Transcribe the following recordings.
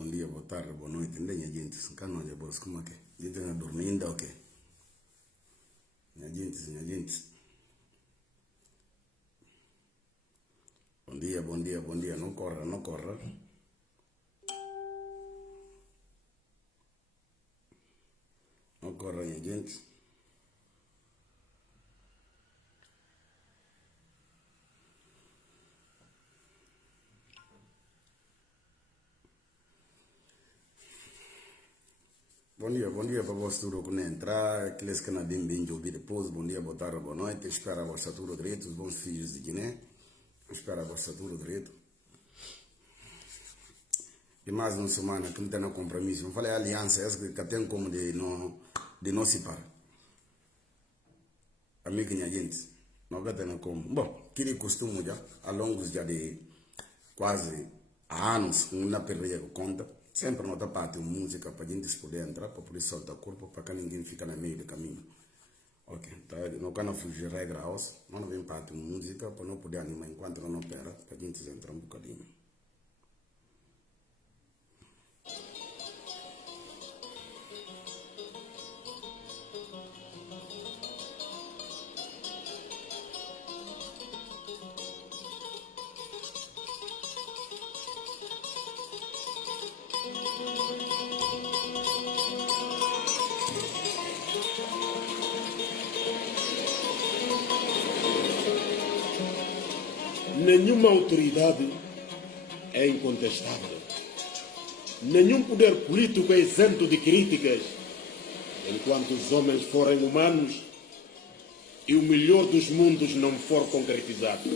boa tarde, boa noite. Ainda minha gente, se não é bolsa como é que? Gente na dormindo ou quê? Minha gente. Bom dia. Não corra. Não corra, minha gente. Bom dia para vocês tudo que entrar, aqueles que não bem de ouvir depois, bom dia, boa tarde, boa noite, espero a vossa tudo direito, os bons filhos de Guiné, espero a vossa tudo direito. E mais uma semana que não tem compromisso, não falei aliança, essa que tem como de não se parar. Amigo minha gente, não tem como. Bom, que costume já, ao longo já de quase anos, não perdi a conta. Sempre nota parte música para a gente poder entrar, para poder soltar o corpo, para que ninguém fique no meio do caminho. Ok, tá? Não quero fugir regra hoje, não vem parte música para não poder animar enquanto não opera, para a gente entrar um bocadinho. Nenhuma autoridade é incontestável. Nenhum poder político é isento de críticas, enquanto os homens forem humanos e o melhor dos mundos não for concretizado.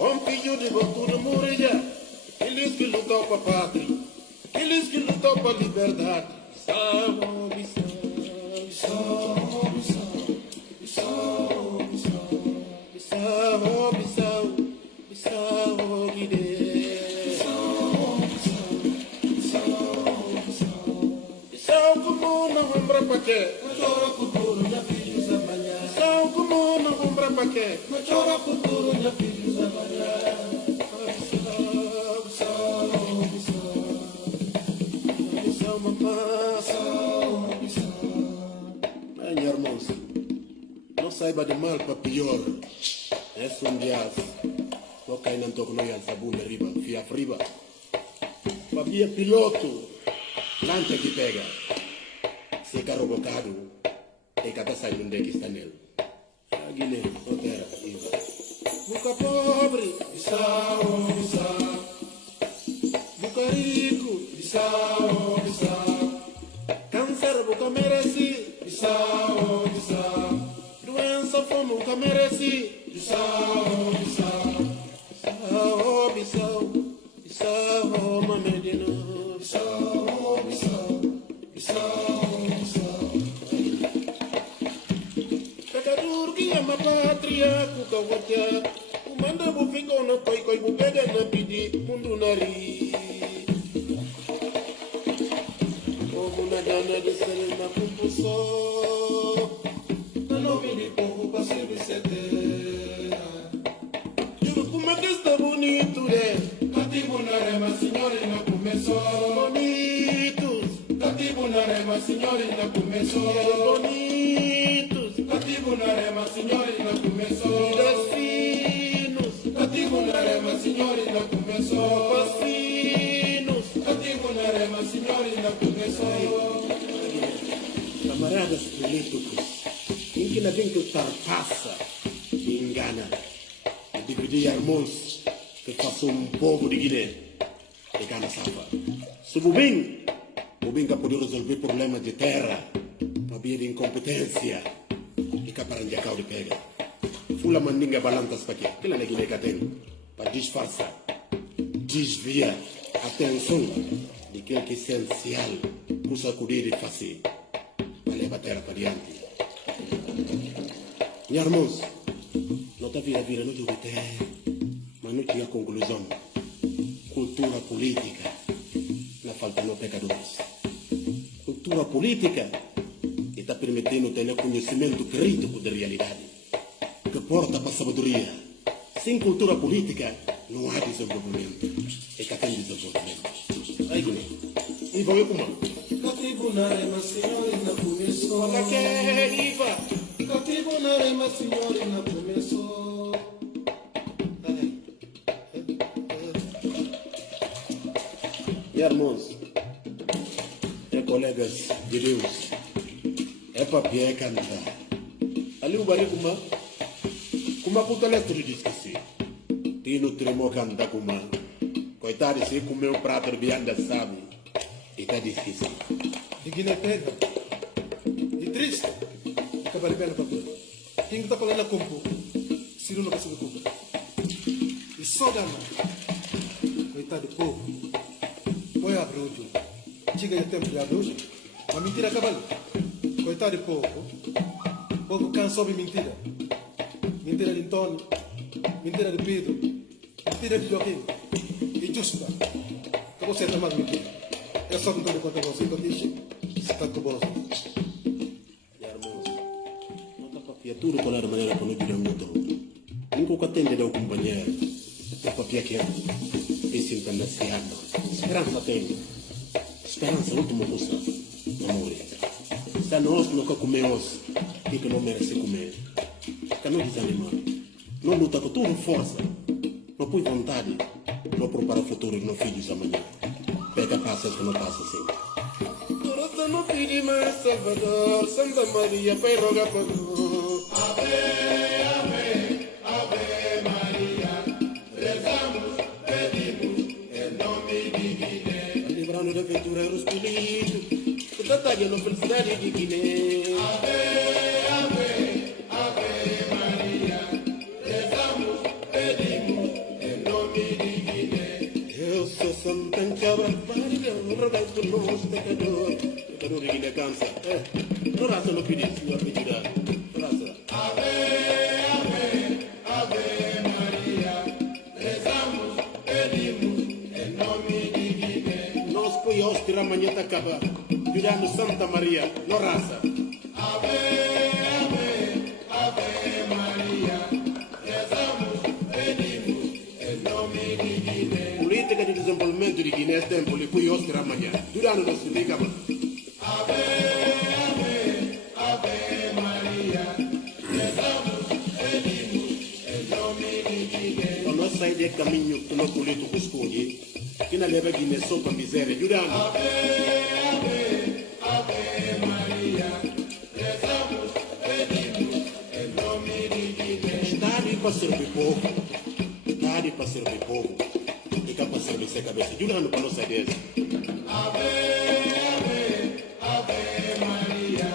Um filho de Botuno Mureia, eles que lutam para a pátria, eles que lutam para a liberdade. Minha irmã, não saiba de mal para pior. É um dia, não cai na toque, não ia sabuna riba, fia friba. Babia piloto, lancha que pega. Se carro bocado, tem cada sair onde é que está nele. A Guiné, não terra, Buca pobre, Bissau. Buca rico, Bissau. Câncer, buca merece, Bissau. Doença, fome, buca merece, Bissau. Bissau, mamedino, Bissau. Pecador que ama a pátria, cuca watia. O manda bu fico no coi bu pega na pidi, mundo nari. Como na dana de ser na compulsão. Na nome de povo passe de sete. Juro como é que está bonito, né? Cativo na rema, senhorina começou. Bonitos. Cativo na rema, senhorina começou. Bonitos. Cativo na rema, senhorina começou. Vidas finos. Cativo na rema, senhorina começou. Paz finos. Cativo na rema, senhorina começou. Camaradas políticos, em que não vem que o tarpaça que engana e dividir irmãos que faça um povo de Guiné e gana safa. Se o bem que pode resolver problemas de terra, para via de incompetência e caparanjacau de pega. Fula mandinga balantas para quê? Que lá na Guiné que tem para disfarçar, desviar a atenção de aquilo que é essencial para sacudir e fazer, para levar a terra para diante. Minha irmãos, não está vira, não te mas não tinha conclusão. cultura política. Na falta de pecadores. Cultura política que está permitindo ter conhecimento crítico da realidade, que porta para a sabedoria. Sem cultura política, não há desenvolvimento. É que tem desenvolvimento. Aí, e vou eu como? Tribunale, ma signori, na começou. Olha que é, Iva. Tribunale, ma signori, na começou. E irmãos, é colegas de Deus, é papel cantar. Ali o barrigo, como a puta letra diz que sim. Tino tremou cantar com uma. Coitado, se comeu um prato de vianda, sabe? E tá difícil. E Guiné pega. E triste. Acabou bem na papel. Quem está falando a compo? Ciro não consegue comprar. E só dá mal. Coitado do povo. Põe a bruto. Chega de tempo de abrir. Uma mentira acaba. Coitado do povo. O povo cansou de mentira. Mentira de Antônio. Mentira de Pedro. Mentira de Joaquim. Injusta. Acabou sendo mais mentira. É só que não conta você, então deixa. Está com você. Irmãos, não está papel tudo com a maneira como eu diria muito. Nunca atende ao companheiro. É papel que é. Esse internacional. Esperança tem. Esperança é o último custo. Amor. Se nós nunca comemos, o que não merece comer? Que não desanimar. Não luta com toda força. Não põe vontade. Não prepara o futuro dos nossos filhos amanhã. Pega passas que não passa assim. Dorota no pedi mais Salvador, Santa Maria, Pai roga por nós. Ave, Ave Maria, rezamos, pedimos, em nome de Guiné. Livrando de aventureiros políticos, que batalham na felicidade de Guiné. Ave Maria, rezamos, pedimos, em nome de Guiné. Eu sou Santa Maria, rogai por nós, pecador. Pecador de Guiné cansa. Não raça no pedir, senhor pedirá. Raça. Ave Maria, rezamos, pedimos, em nome de Guiné. Nós põe a hóstia amanhã está acabar. Virando Santa Maria, não raça. Ave Maria, rezamos, pedimos, em nome de Guiné. Política de desenvolvimento de Guiné é tempo, lhe põe a hóstia amanhã. Virando nosso liga, mano. Ave Maria, rezamos, pedimos, em nome de Guiné. Quando nós saímos de caminho que o político escolhe, que não leva Guiné só para miséria, jurando. Ave Maria, rezamos, pedimos, em nome de Guiné. Está ali para servir povo, está ali para servir povo, fica para servir sem cabeça, jurando para não sair dessa. Ave Maria,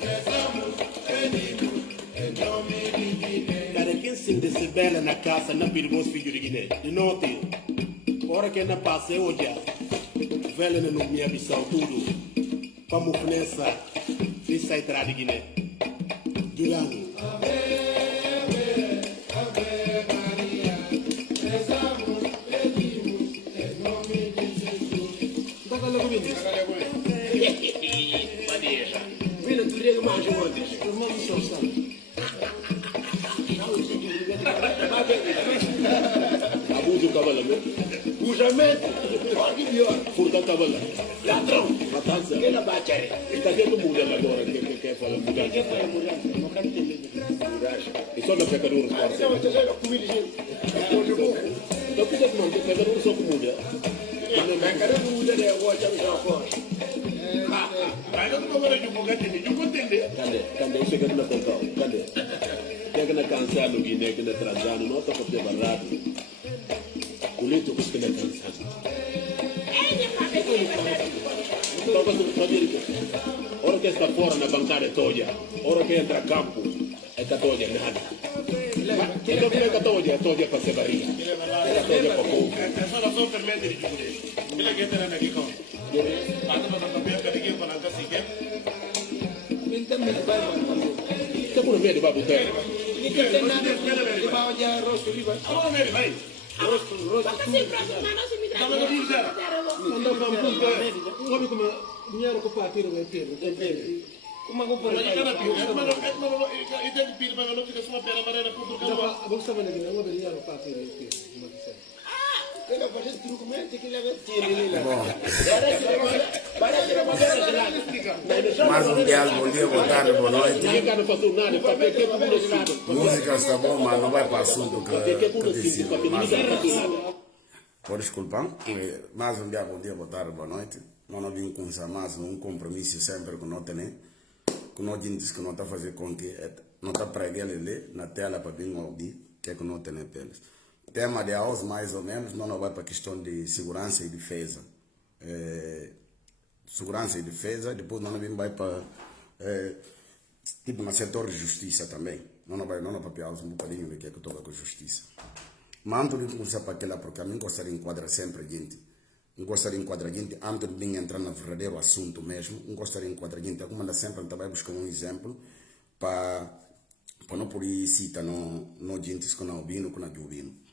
rezamos, pedimos, em nome de Guiné. Cara, quem se decibela na casa, não perigoso filho de Guiné. De noite, hora que não passa, é olhar. Velha não me abissou tudo. Vamos nessa, e sai atrás de Guiné. Durando. Ave Maria, rezamos, pedimos, em nome de Jesus. Dá galera comigo. Maria, vira tu liga mais de onde? Eu não me sou santo. Abuso do cavalo, né? Pujamento. Pode pior. Furta cavalo. Ladrão. Matança. Quem não bate aí? Está dentro do mundo agora. Quem fala mudança? Quem foi a mudança? Não quero ter medo. E só na pecadores pode ser. Você joga comida, gente. Então, por que não? Pecadores só com muda. Pecador muda, né? Eu vou te avisar fora. Mas eu não vou ver de um bocado de não vou entender. Cadê? Chega na control. Cadê? Chega na cansado, Guiné, que não é atrasado. Não está para ter barato. Políticos que não é cansado. Ora que está fora na bancada é toja. Ora que entra a campo é toja nada. Então como é que toja? É toja para ser barriga. É toja para povo. Só só permite de jubilee. Ele que entra aqui com. Passa para papel que ninguém fala que assim Está por meio de babu terra. Ninguém tem nada. Ele vai olhar rosto ali, vai. Vamos ver, vai. Dove lo dice? Andava a un punto, come mi ero coperto per te. Come Ma gli cara più, ma i tempi più, ma non ti che sono per la marina punto calma. A vostra maniera, non mi ero coperto per te. Quello facesse i documenti che le aveva Mais um dia, bom dia, boa tarde, boa noite. Ninguém hanno fatto un anno, perché tu non sai. Música está bom, mas não vai para o assunto que decidi. Pode desculpar. Mais um dia, bom dia, boa tarde, boa noite. Nós vimos com mais um compromisso sempre com nós, né? Com nós diz que nós está fazendo com que nós está pregando ali na tela para vir ouvir que é que nós temos pelos. Tema de hoje, mais ou menos, não vai para a questão de segurança e defesa. Segurança e defesa, depois nós vamos para tipo no setor de justiça também. Não vai para um bocadinho de que é que toca com justiça. Mas antes de começar para aquela, porque a mim gostaria de enquadrar sempre gente. Eu gostaria de enquadrar gente, antes de entrar no verdadeiro assunto mesmo, eu gostaria de enquadrar gente. Eu mando sempre também buscar um exemplo para não poder citar no gente que não ouvindo, que não ouvindo.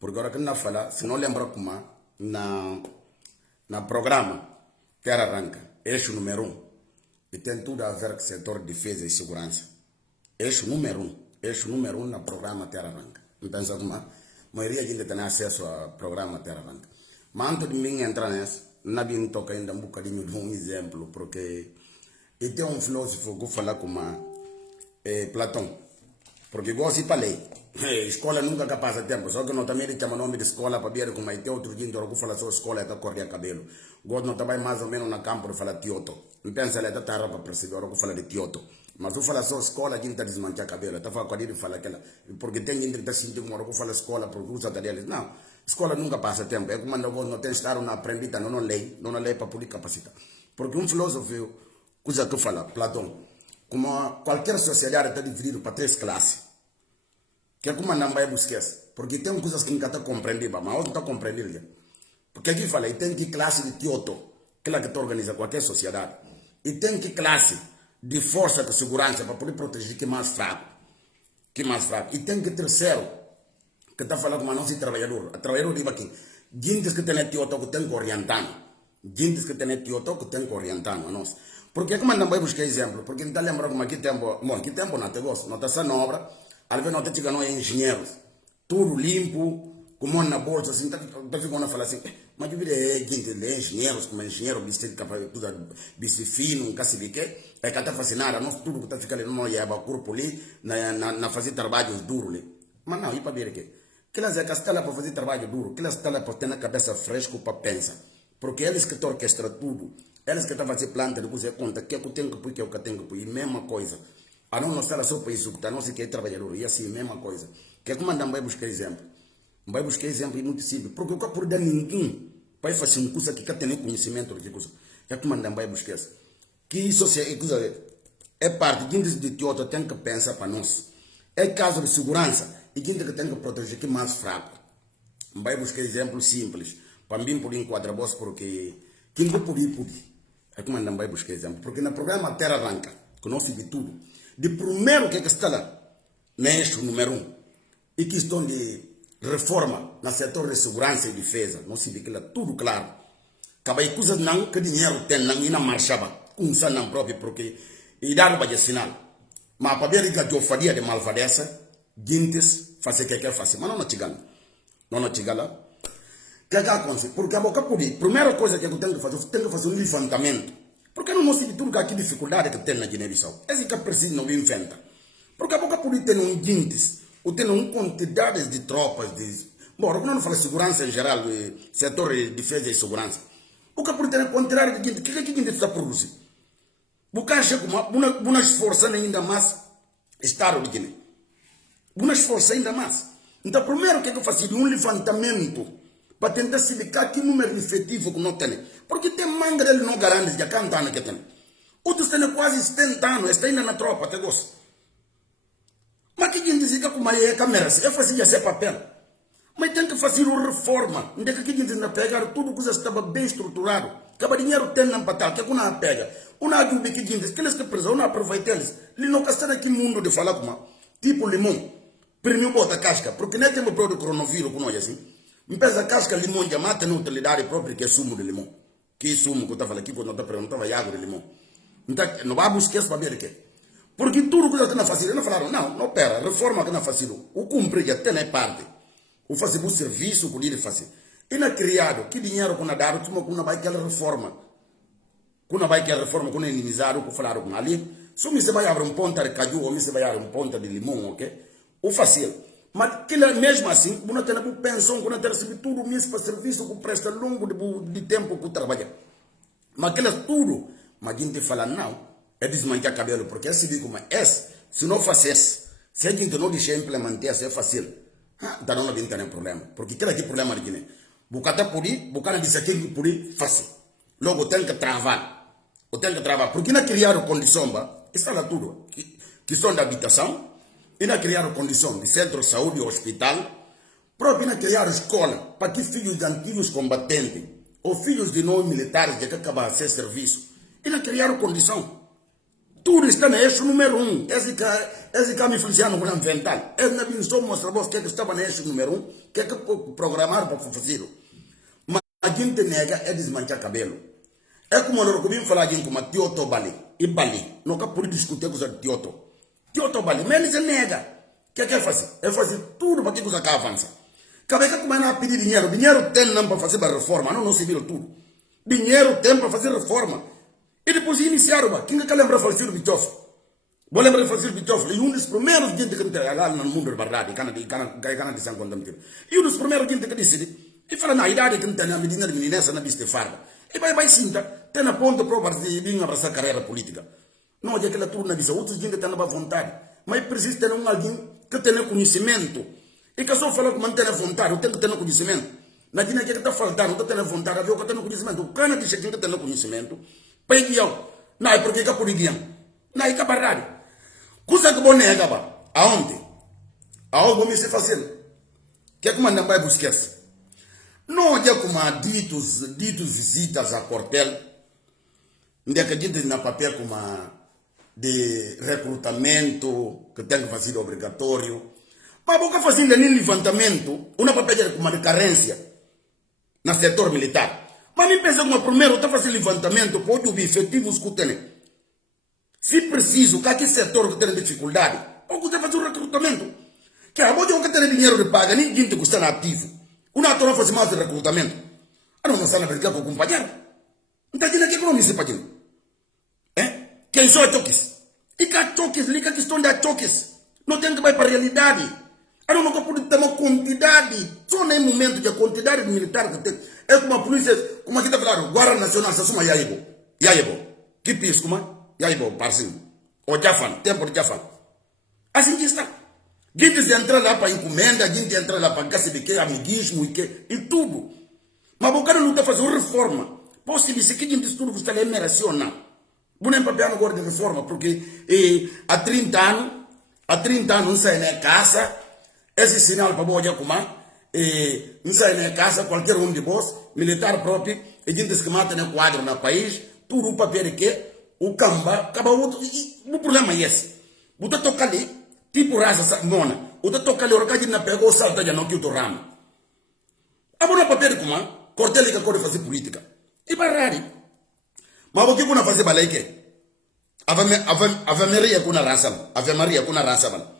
Porque agora que não fala, se não lembra como na programa Terra Arranca, eixo número 1, e tem tudo a ver com o setor de defesa e segurança. Eixo número 1 no programa Terra Arranca. Então, como a maioria de gente tem acesso ao programa Terra Arranca. Mas antes de mim entrar nessa, não vim tocar ainda um bocadinho de um exemplo, porque e tem um filósofo que fala como Platão, porque gosto de falar. Escola nunca que passa tempo, só que não também chama nome de escola para ver como é tem outro dia que fala só escola está correr cabelo. Gosto não também mais ou menos na campo de falar Tioto. Não pensa ele está tarde para perceber o que fala de Tioto. Mas tu fala só escola, a gente está desmanchar cabelo. Está falando com a gente fala aquela, porque tem gente que está sentindo como eu falo escola porque usa deles. Não, escola nunca passa tempo. É como não tem estado na aprendida, não lei para poder capacitar. Porque um filósofo usa que fala Platão, como qualquer sociedade está dividida para 3 classes. Que é como não vai buscar, porque tem coisas que nunca está compreendendo, mas outro está compreendendo. Porque aqui fala, e tem que classe de Tioto, que é que organiza qualquer sociedade, e tem que classe de força de segurança para poder proteger que é mais fraco, e tem que terceiro, que está falando com a nossa trabalhador, a trabalhador diz aqui, gente que tem Tioto que tem que orientando, a nós. Porque como não vai buscar exemplo, porque não está lembrando como aqui tempo não te gosto, não está sendo obra. Às vezes não tem que nós engenheiros, tudo limpo, como na bolsa, assim, tá ficando a falar assim, mas eu vi gente de engenheiros, como engenheiro, vestido fino, que é que está fascinado, nós tudo que está ficando ali, não é o corpo ali, na fazer trabalhos duros ali. Mas não, e para ver aqui, que elas estão lá para fazer trabalho duro, que elas estão lá para ter na cabeça fresco para pensar, porque eles que estão orquestram tudo, eles que estão fazendo planta, de fazer conta, que é que eu tenho que pôr, que é o que eu tenho que pôr, e mesma coisa. A não estar só para executar, não sei que é trabalhador, e assim, mesma coisa. Que é como não vai buscar exemplo. Vai buscar exemplo e muito simples. Porque eu não posso dar ninguém para fazer uma coisa que tem conhecimento de coisa. É como não vai buscar. Que isso é parte de teatro tem que pensar para nós. É caso de segurança e gente que tem que proteger que é mais fraco. Vai buscar exemplo simples. Para mim, por enquadrar vos, porque quem que podia. É como não vai buscar exemplo. Porque no programa Terra Arranca, que nós fizemos tudo. De primeiro que está lá, no eixo número 1, e questão de reforma no setor de segurança e defesa, não se vê que lá tudo claro. Acabei coisas não que dinheiro tem, não e não marchava, com isso não próprio, porque e dar para sinal. Mas para ver que eu faria de malvadeza, gente fazer o que quer fazer, mas não chega lá. Não chega lá. O que acontece? Porque a boca por primeira coisa que eu tenho que fazer um levantamento. Porque não sei tudo que aqui dificuldade que tem na Guiné-Bissau. Esse que precisa não inventa. Porque a boca por aí tem gente, ou tem uma quantidade de tropas, bom, não fala segurança em geral, setor de defesa e segurança. O que por aí tem uma quantidade de gente, o que a gente está produzindo? O que acha como uma esforçando ainda mais Estado de Guiné. Uma esforçando ainda mais. Então, primeiro que eu faço um levantamento para tentar se ligar que número efetivo que não tem. Porque tem manga dele não garante que a cantana que tem. Outros têm quase 70 anos, está ainda na tropa, até gosto. Mas que gente diz que como é câmera, é fazia esse papel. Mas tem que fazer uma reforma. Onde é que a gente ainda pegar tudo que já estava bem estruturado. Que o dinheiro tem na patal, que não pega. Uma ajuda que gente diz que eles que precisam, não aproveitam eles. Ele não está aqui no mundo de falar como tipo limão. Primeiro bota casca, porque nem tem o próprio coronavírus com nós assim. Me pensa casca limão de mata na utilidade própria que é sumo de limão. Que sumo que eu estava aqui quando eu estava perguntando água de limão. Então, não vai buscar esse papel aqui. Porque tudo que eu tenho fazer, não falaram, não, pera, reforma que não fazer, o cumprir até na parte. O fazer o serviço que ele fazer. E não criado, que dinheiro que não dá, que não vai aquela reforma. Que não vai aquela reforma, que não é inimizado, que falaram com ali. Se você vai abrir ponta de caju, ou você vai abrir ponta de limão, ok? O fácil. Mas mesmo assim, você não tem pensão, você não tem recebido tudo mesmo para serviço, que presta longo de tempo que trabalha. Mas aquelas tudo, mas a gente fala, não, é desmanchar cabelo, porque assim digo, mas se não faz se a gente não deixar implementar, é fácil. Então não tem nenhum problema. Porque aquele problema de Guiné. Bocata por aí, bocata disse aquele por aí, fácil. Logo tem que travar. Porque não criaram condição, isso fala tudo. Questão da habitação, e não criaram condição de centro de saúde, hospital, próprio não criaram escola, para que filhos de antigos combatentes, ou filhos de não militares que acabam de ser serviço, e não criaram condição. Tudo está no eixo número 1. Esse que me influenciando no ambiental. Ele não pensou mostrar o que estava no eixo número 1, que programaram para fazer. Mas a gente nega é desmanchar cabelo. É como eu comi falar de como Tioto Bali. E Bali. Nunca pude discutir com o Tioto. Tioto Bali. Mas ele se nega. O que é fazer? É fazer tudo para que você avança. Cabe que como é pedir dinheiro. Dinheiro tem não para fazer a reforma. Não se viu tudo. Dinheiro tem para fazer reforma. E depois iniciaram, quem que lembra Falciro Bitoff? Vou lembrar de Falciro Bitoff, e um dos primeiros gente que tem lá no mundo de verdade, cana de São Contamino. E um dos primeiros gente que decide, e fala, na idade que não tem a medida de meninessa na vista farda. E vai sinta, tem na ponta para vir abraçar a carreira política. Não é aquela turma na vista, outros gente tem na vontade. Mas precisa ter alguém que tenha conhecimento. E que só fala que mantém a vontade, eu tenho que ter conhecimento. Na Guiné que está faltando, não tem vontade, eu tenho conhecimento. O cana diz que tem conhecimento. Peguião, não é porque é por guião, não é que é barrado. Coisa que você nega, aonde? Aonde você se fazendo? Que é que mandam vai buscar? Não é como ditos visitas a quartel, onde é que a gente na papel como de recrutamento, que tem que fazer obrigatório. Mas você fazendo nem levantamento, uma papel como de carência no setor militar. Mas me pensa que primeiro está fazendo levantamento, pode ouvir efetivos que tem. Se preciso, que aqui setor que tem dificuldade, ou que fazer o recrutamento. Que a boa que tem dinheiro de paga, ninguém tem que estar ativo. O não faz mais de recrutamento. A não sabe brincar com o companheiro. Não está dizendo que não me se pagando. Quem só é choques? E que choques, liga a questão da choques. Não tem que ir para a realidade. A não pode ter uma quantidade. Só nem momento de quantidade de militar que tem. É como a polícia, como aqui está falando, Guarda Nacional, se assuma Yaibo. Que piso, como? Yaibo, parceiro. Ou Jafan, tempo de Jafan. Assim que está. Gente entra lá para encomenda, gente entra lá para gasto de que, amiguismo e tudo. Mas o cara não está fazendo reforma. Posso dizer que a gente estuda que está lá mereciona. Não é papel agora de reforma, porque há 30 anos não sai na casa, esse sinal para boa como não sai na casa, qualquer um de vós, militar próprio, e gente que mata no quadro no país, tudo o papel que o camba, acaba outro, e o problema é esse. Você toca ali, tipo raça mona, você toca ali, o que a gente pegou, salta já não que o ramo. Agora o papel como cortei que pode fazer política. E barrari. Mas o que você fazer balai que? Ave Maria com a raça, Ave Maria com a raça.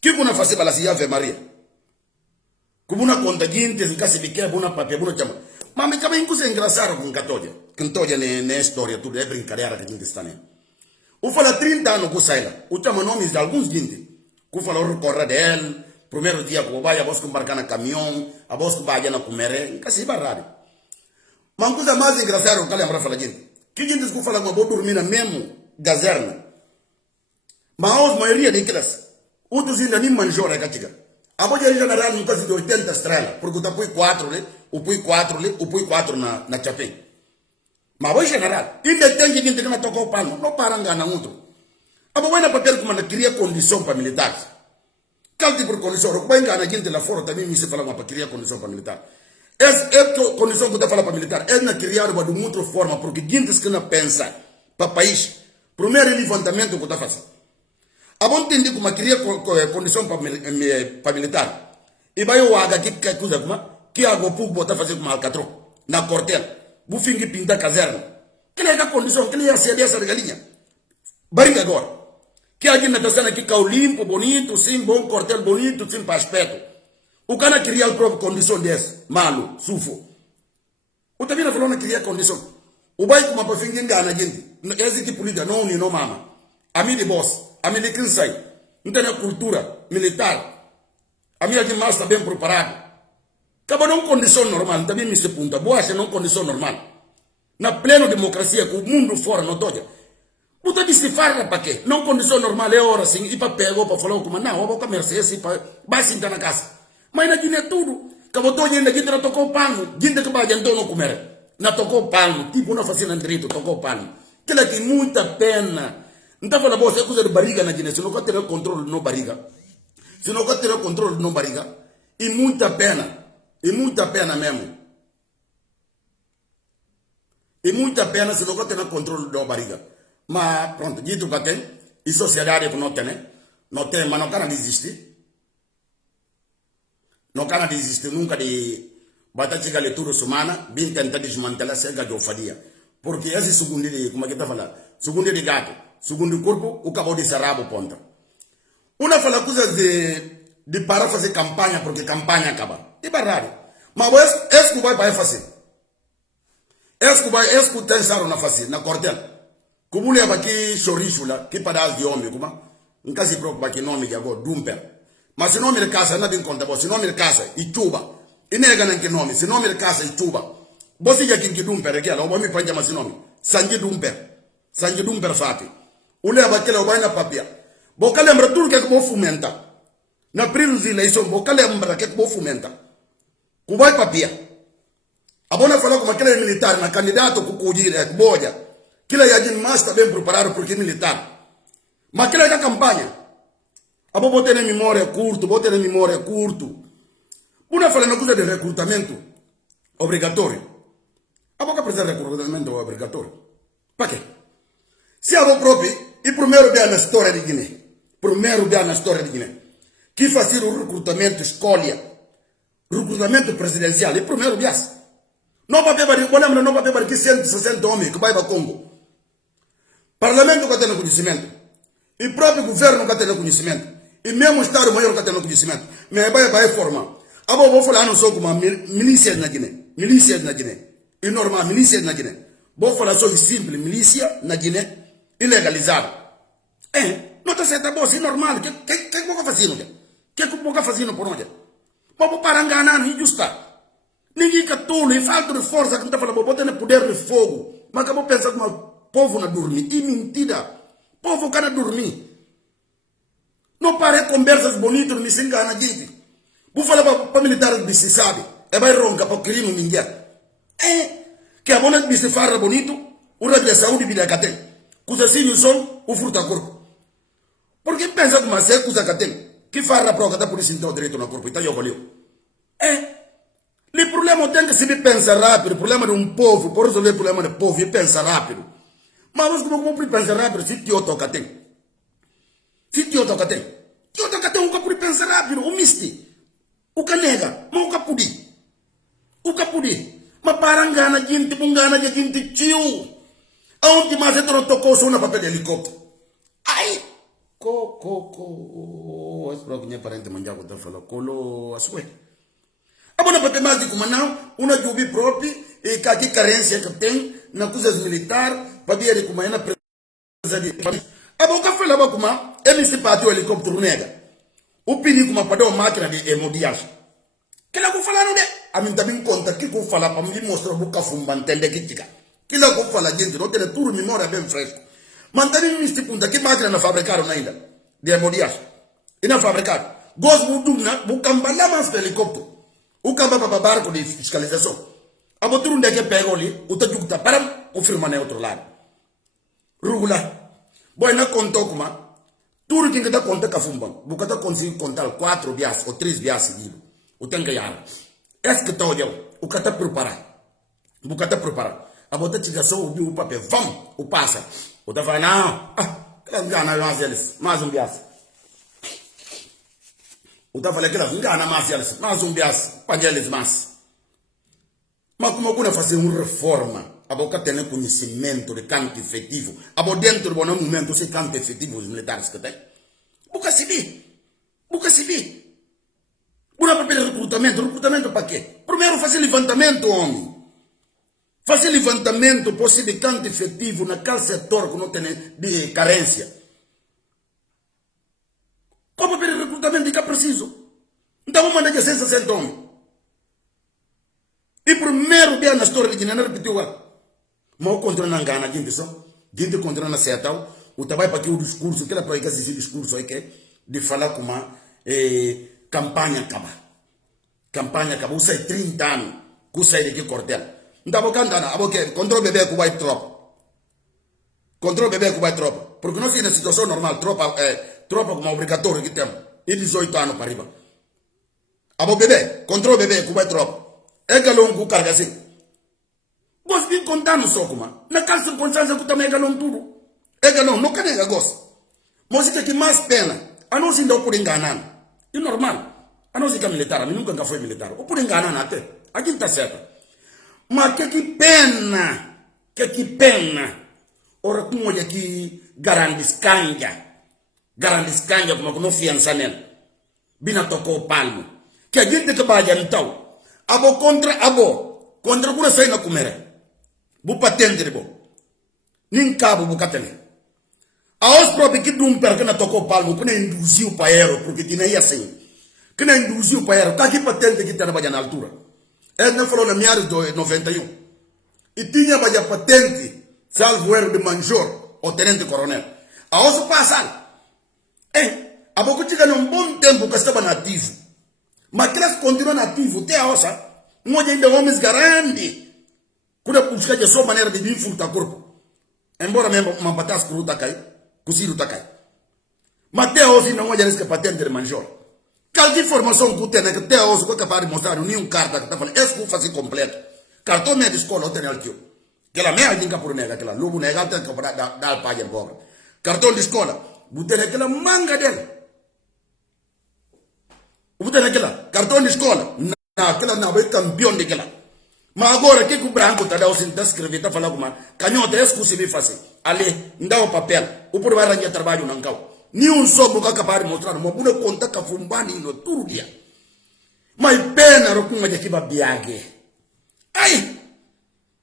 Que você fazer balai se Ave Maria? Como uma conta gente, em casa de que é uma papel, uma chama. Mas me acaba inclusive engraçado com Catoja. Catoja na história, tudo é brincadeira que a gente está né. Eu falo 30 anos que sai lá. Eu chamo nomes de alguns gente. Eu falo o recorrer dele, primeiro dia que eu vai, a voz que embarcar no caminhão, a voz que vai na comer, em casa de barrari. Mas a coisa mais engraçada que eu lembro falar gente. Que gente que fala que eu vou dormir na mesmo gazerna. Mas a maioria daquelas, outros ainda nem manjou a catica. A boa general não está de 80 estrelas, porque eu põe 4 ali, eu põe 4 ali, eu põe 4 na chapéu. Mas a boa general, ainda tem gente que não tocou o pano, não para enganar outro. A boa na papel como não cria condição para militares. Qual tipo de condição? O que vai enganar gente lá fora também me se fala para criar condição para militar. Essa condição que eu falo para militar, é não criar de uma outra forma, porque gente que não pensa para o país, primeiro levantamento que eu estou fazendo. Abon tendi kuma crier condition para militar. E vai o aga que coisa kuma que ago pouco bota fazer como alcatro na quartel. Bu fingi pinta caserna. Que é a condição que ele ia ser essa regalinha. Bariga agora. Que aqui na taçana aqui cau limpo, bonito, sim, bom quartel bonito, sim, para aspecto. O cara queria a própria condição desse, malo, sufo. O também falou na queria condição. O bai como para fingir engana gente. Esse tipo política não une não mama. A mim de boss, a mim de quem sai. Não tem a cultura militar. A minha de mais está bem preparado. Acaba não condição normal, também me se punta. Boa, não condição normal. Na plena democracia, com o mundo fora, não toca. Puta de se farra para quê? Não condição normal, é hora assim, e para pegar, para falar como não, eu vou comer esse, vai sentar na casa. Mas na Guiné tudo. Acabou todo gente aqui, não tocou o pano. Gente que vai então não comer. Não tocou o pano, tipo não fazia direito, tocou o pano. Aquilo aqui, muita pena. Não está falando, você é coisa de barriga na Guiné, se não quer ter o controle no barriga. Se não quer ter o controle no barriga. E muita pena. E muita pena mesmo. E muita pena se não quer ter o controle no barriga. Mas pronto, dito que tem. E sociedade que não tem, né? Não tem, mas não quer desistir. Não quer desistir nunca de bater a leitura humana, bem tentar desmantelar a cega de ofadia. Porque esse segundo de, como é que está falando? Segundo de gato, segundo corpo, o cabo de sarrabo ponta. Uma fala coisas de parar fazer campanha, porque campanha acaba. É barrado. Mas esse que vai fazer. Esse que tem sarro na face, na quartel. Como leva aqui chorizo lá, que para de homem, como? Não quer se preocupar que nome que agora, Dumper. Mas se nome de casa, não tem conta, se nome de casa, Ituba. E nega nem que nome, se nome de casa, Ituba. Você já que Dumper, aquela, o homem pode chamar esse nome. Sangue Dumper fati. O leva aquele, o vai na papia. Boca lembra tudo que é que vou fomenta. Na primeira eleição, boca lembra que é que vou fomenta. O vai papia. A bona falou como aquele militar, na candidato que cuidira, que boia. Que ele já mais está bem preparado porque é militar. Mas aquele é a campanha. A boa ter memória curto, Uma falando coisa de recrutamento obrigatório. A boca precisa de recrutamento obrigatório. Para quê? Se a boa própria, e primeiro dia na história de Guiné. Que fazer o recrutamento escolha. Recrutamento presidencial, e primeiro dia. Não para beber que 160 homens que vai para Congo. Parlamento que tem conhecimento. E próprio governo que tem conhecimento. E mesmo o Estado maior que tem conhecimento. Mas vai formar. Agora vou falar não só como milícia na Guiné. E normal, milícia na Guiné. Vou falar só de simples milícia na Guiné. Ilegalizada. Não está certo, é normal. Que vou fazer? Que vou fazer por onde? Vou parar enganando, injusta. Ninguém que tolo, e falta de força que não está falando, vou ter poder de fogo. Mas acabou pensando que o povo não dormir. E mentira. Povo que não dormir. Não pare conversas bonitas, me se engana, gente. Vou falar para militares que se sabe. É vai ronca para o crime ninguém. Que a bona que se farra bonito, o rabi a saúde vida que tem. Coisa assim, o som, o fruto a corpo. Porque pensa que você é coisa que tem. Que farra para o que está por isso então direito no corpo. Então eu valeu. O problema tem que se pensar rápido. O problema de um povo, por resolver o problema do povo, e pensa rápido. Mas como pode pensar rápido se tio toca tem? Tio toca tem um que pode pensar rápido. O misti. O canega. Mas o capudi. Mas para engana gente, engana gente tio. Aonde mais não tocou só na papel de helicóptero. Ai! Esse bloco parente manjava da fala. Colo a sua. Agora para ter mais de como não, uma jubi própria e que aqui carência que tem na coisas militar, para ver como é na presença de. A boca falava como ele se partiu o helicóptero nega. O pini como para dar uma máquina de hemodiálise. Que lá que eu falar não é? A mim também conta que eu falar para me mostrar a boca fumbantende que tica. Que lá que eu falar gente, não tem tudo memória bem fresco. Mas também me pergunta que máquina na fabricaram ainda de hemodiálise. E na fabricaram. Gosto do na, bucambala mais de helicóptero. O camba para barco de fiscalização. A botar um que pega ali, o teu que para o firma no outro lado. Rugula. Boa na contou como tudo que está conta com a fumba. Porque está conseguindo contar 4 dias ou 3 dias seguidos. O tem que ganhar. Esse que está olhando, o que está preparado. O que está preparado. A botar chega só o papel, vamos, o passa. O está falando, não. ngana mazialis mazumbias utafala kila ngana mazialis mazumbias pagelis mas como kuna fazer reforma aboca ter conhecimento de campo efetivo abo dentro do bom momento se campo efetivo os militares que tem buca cibi Buna para recrutamento para quê? Primeiro fazer levantamento, homem. Fazer levantamento possível de campo efetivo naquele setor que não tem de carência. Como para recrutamento que é preciso? Então vamos mandar que sensa sentome. E primeiro dia na história de Guiné repetiu mas contra na Gana, gente contra na Setal, o trabalho para que o discurso, que ela pode fazer esse discurso aí que de falar com uma campanha acaba, usai 30 anos, que usai daqui quartel. Então vou cantar, controle bebê que vai tropa, porque nós na situação normal tropa como obrigatório que temos, e 18 anos para riba. Abo bebê, controle bebê que vai tropa, é galão que carga assim. Gosto de contar no só como, naquela circunstância que também é galão tudo, é galão, não canega gosto. Mas o que mais pena, a não se dá por enganar, é normal. A não ser que é militar, a mim nunca foi militar. Ou por enganar até. Aqui está certo. Mas que pena. Ora, como olha aqui, garandiscanga, como não fiança nele. Bina tocou o palmo. Que a gente que vai então. Contra cura sai na comer. Bu patente de bo. Nem cabo bu catene. A os próprios que dum per que na tocou o palmo, que nem induziu para aero, porque tinha assim. Que não induziu para ela, está aqui patente que está na altura. Ele não falou na minha de 91. E tinha a patente, salvo erro de major ou tenente coronel. A osso passar. A pouco chega num bom tempo que estava nativo. Mas que elas continuam nativo, até a ossa, não ainda homens grandes. Quando buscar de sua maneira de vir furtar corpo. Embora mesmo uma batata cru está cai, cozido está cai. Mas até a ossa não é patente de major. Qualquer informação que tem, que até hoje eu capaz de mostrar nenhum carta que está falando, esse que fazer completo. Cartão médio de escola, eu tenho aqui. Aquela meia tem que por nega, aquela lobo nega, tem que dar para a boca. Cartão de escola, botei aquela manga dele. Botei aquela, cartão de escola, aquela não, é campeão daquela. Mas agora, o que o branco está dando, está escrevendo, está falando com canhota, esse que você vai fazer. Ali, dá o papel, o por vai arranjar trabalho não cau. Nenhum sogro que acabou de mostrar, uma boa conta que fumbani no todo dia. Mas pena rocuma de que vai biague. Ai!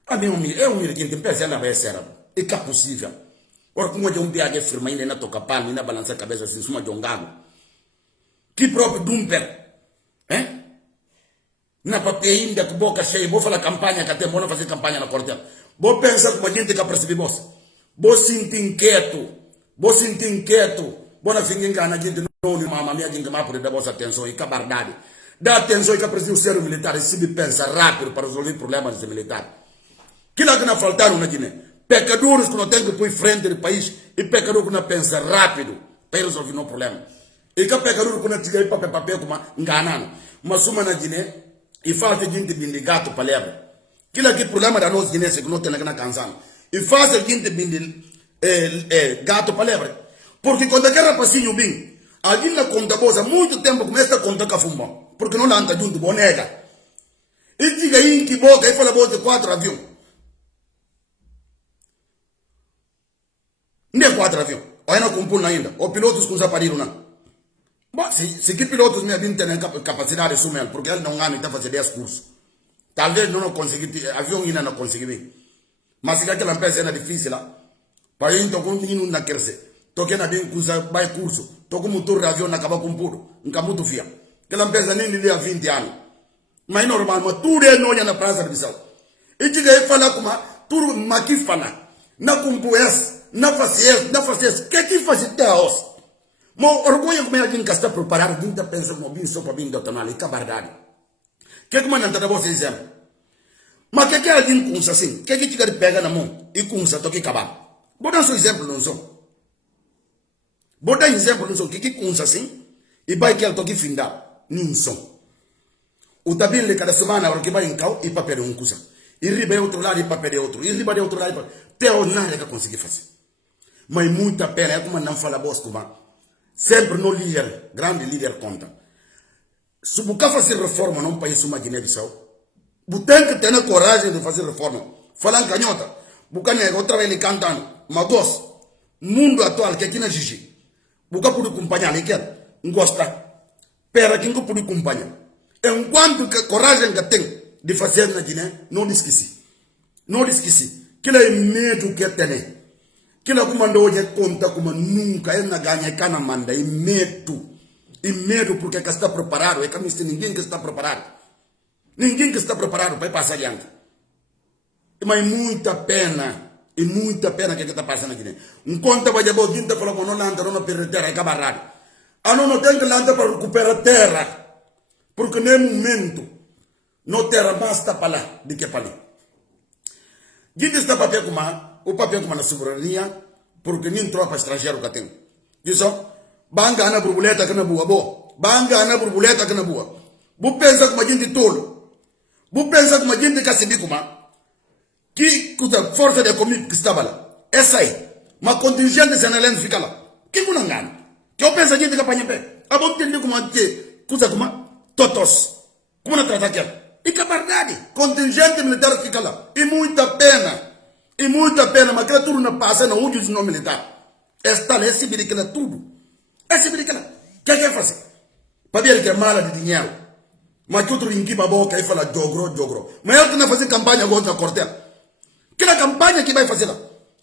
A mim é um que tem pensa na vai ser. É que é possível. Ora como de biague firma ainda na toca palma, ainda balança a cabeça assim, suma de gago. Que próprio dumper. Na papel ainda com boca cheia, vou falar campanha que até vou fazer campanha na quartel. Vou pensar como a gente que percebe vos. Vou sentir inquieto. Bona finga na gente não mama minha gente mais por dar vossa atenção e cabardade. Dá atenção que precisa ser militar e se pensa rápido para resolver problemas de militar. Que lá que não faltaram na Guiné. Pecadores que não têm que pôr frente do país e pecadores que não pensa rápido para resolver o problema. E que pecadores que não tiram papel como enganando. Mas suma na Guiné e falta gente de gato para levar. Que lá que problema da nossa Guiné que não tem na canção. E faz gente de gato para levar. Porque quando aquele rapazinho vem, ali na conta bolsa, muito tempo começa a contar com a fumba. Porque não anda junto, bonega. E diga aí que boca, aí fala bolsa de 4 aviões. Nem 4 aviões. Aí não compõe ainda. Ou pilotos com os aparelhos não. Bom, se que pilotos me havem tendo capacidade de sumir, porque ele não ganha, está fazendo 10 cursos. Talvez não consegui, avião ainda não consegui ver. Mas se aquela peça era difícil lá, para ir então com um menino na crescer. Toquei na bem vai curso, toco motor de avião na acaba com puro, nunca muito fia. Aquela empresa nem lhe há 20 anos. Mas é normal, mas tudo é noia na praça de Bissau. E diga aí falar como tudo maqui fala. Na compoes, na faces, que faz até a os. Mas orgulho como é alguém que está preparado, ninguém está pensando como bem só para bem do tonal, e cabardade. Que como não está você exemplo? Mas que é alguém com isso assim? Que diga de pega na mão e com isso toque acabar. Vou dar um exemplo não sou. Vou dar exemplo não sou que com isso assim e vai que ele toque findar, não sou. O tabelo de cada semana hora que vai em cal e papel um coisa. E riba é outro lado e papel é outro. E riba é outro lado e papel. Até o nada que conseguir fazer. Mas muita pena, é como não fala bosco, sempre no líder, grande líder conta. Se você fazer reforma num país como a Guiné-Bissau, você tem que ter a coragem de fazer reforma. Falando canhota, você não outra vez cantando, mas gosto. Mundo atual que aqui na Gigi, você pode acompanhar, ele quer, gosta. Pera quem pode acompanhar. Enquanto que coragem que tem de fazer na Guiné, não esqueci. Não esqueci. Que é medo que tem. Que é como hoje conta como nunca é na ganha e cana manda. É medo. E medo porque que está preparado. É que ninguém que está preparado. Ninguém que está preparado para passar adiante. Mas muita pena. E muita pena que está passando aqui. Conta vai de boa quinta falou que não lanta, não perde terra, é cabarrado. Ah, não tem que lanta para recuperar terra. Porque nem momento, não terra basta para lá, de que para ali. Quinta está papel como o papel como na soberania, porque nem tropa estrangeiro que tem. Isso? Banga na borboleta que na boa, boa. Banga na borboleta que na boa. Você pensa como a gente tolo. Você pensa como a gente que se diz como que a força de comigo que estava lá. Essa aí. Mas contingente se não fica lá. Que não engana. Que eu penso a gente que apanha pé. A bom entender como que coisa como totos. Como não trata aquilo. E que é verdade. Contingente militar fica lá. E muita pena. E muita pena. Mas aquela tudo não passa na última não militar. Esta lá, esse biriquela tudo. Esse biriquela. O que é que fazer? Para ver que é mala de dinheiro. Mas que outro rinquiba a boca e fala jogro. Mas ele não fazer campanha contra a Cortel. Que é a campanha que vai fazer lá?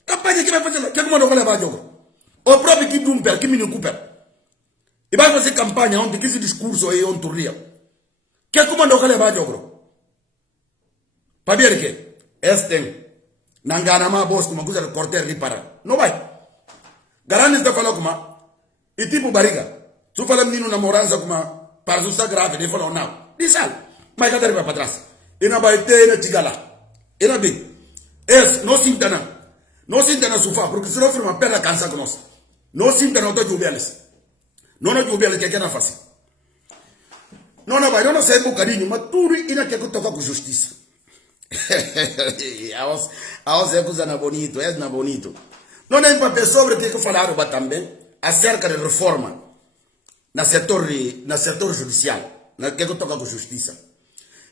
Campanha que vai fazer lá? Que é como não vai levar jogo? O próprio que Dumper, que Mini Cooper. E vai fazer campanha onde que esse discurso aí onde tu ria. Que é como não vai levar jogo? Para ver que este não ganha mais bosta, uma coisa de corter repara. Não vai. Garante está falando como e tipo barriga. Tu fala menino namorança como para o grave, ele falou não. Diz mas cadê vai para trás? E não vai ter na tigala. E não bem. Es, não sinta na sofá, porque se não for uma perna cansa com nós. Não sinta na tua juvelis. Não na juvelis que é na face. Não vai, não sei um bocadinho, mas tudo ainda quer que toca com justiça. A você é coisa na bonito, é na bonito. Não é para sobre o que falaram também, acerca de reforma no setor judicial, que toca com justiça.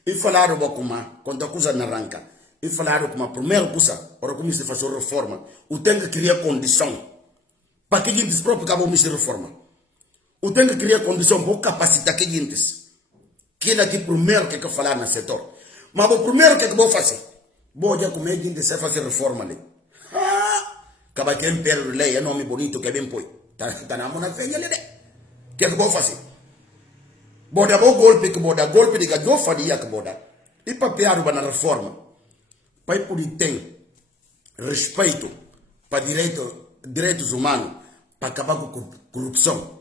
E falaram como quando a coisa não arranca. E falaram como a primeira coisa, para como se faz a reforma, o tem que criar condição para que a gente próprio acabou de reforma. O tem que criar condição para capacitar que a gente. Que é aqui primeiro que eu falar no setor. Mas o primeiro que eu vou fazer, vou já comer a gente se fazer reforma ali. Acaba que é um pelo de lei, é nome bonito que é bem põe. Está na mão na feia ali, que é que vou fazer? Vou dar golpe que vou dar golpe de que eu faria que vou dar. E papearam na reforma. Pai por ter respeito para direitos humanos, para acabar com corrupção.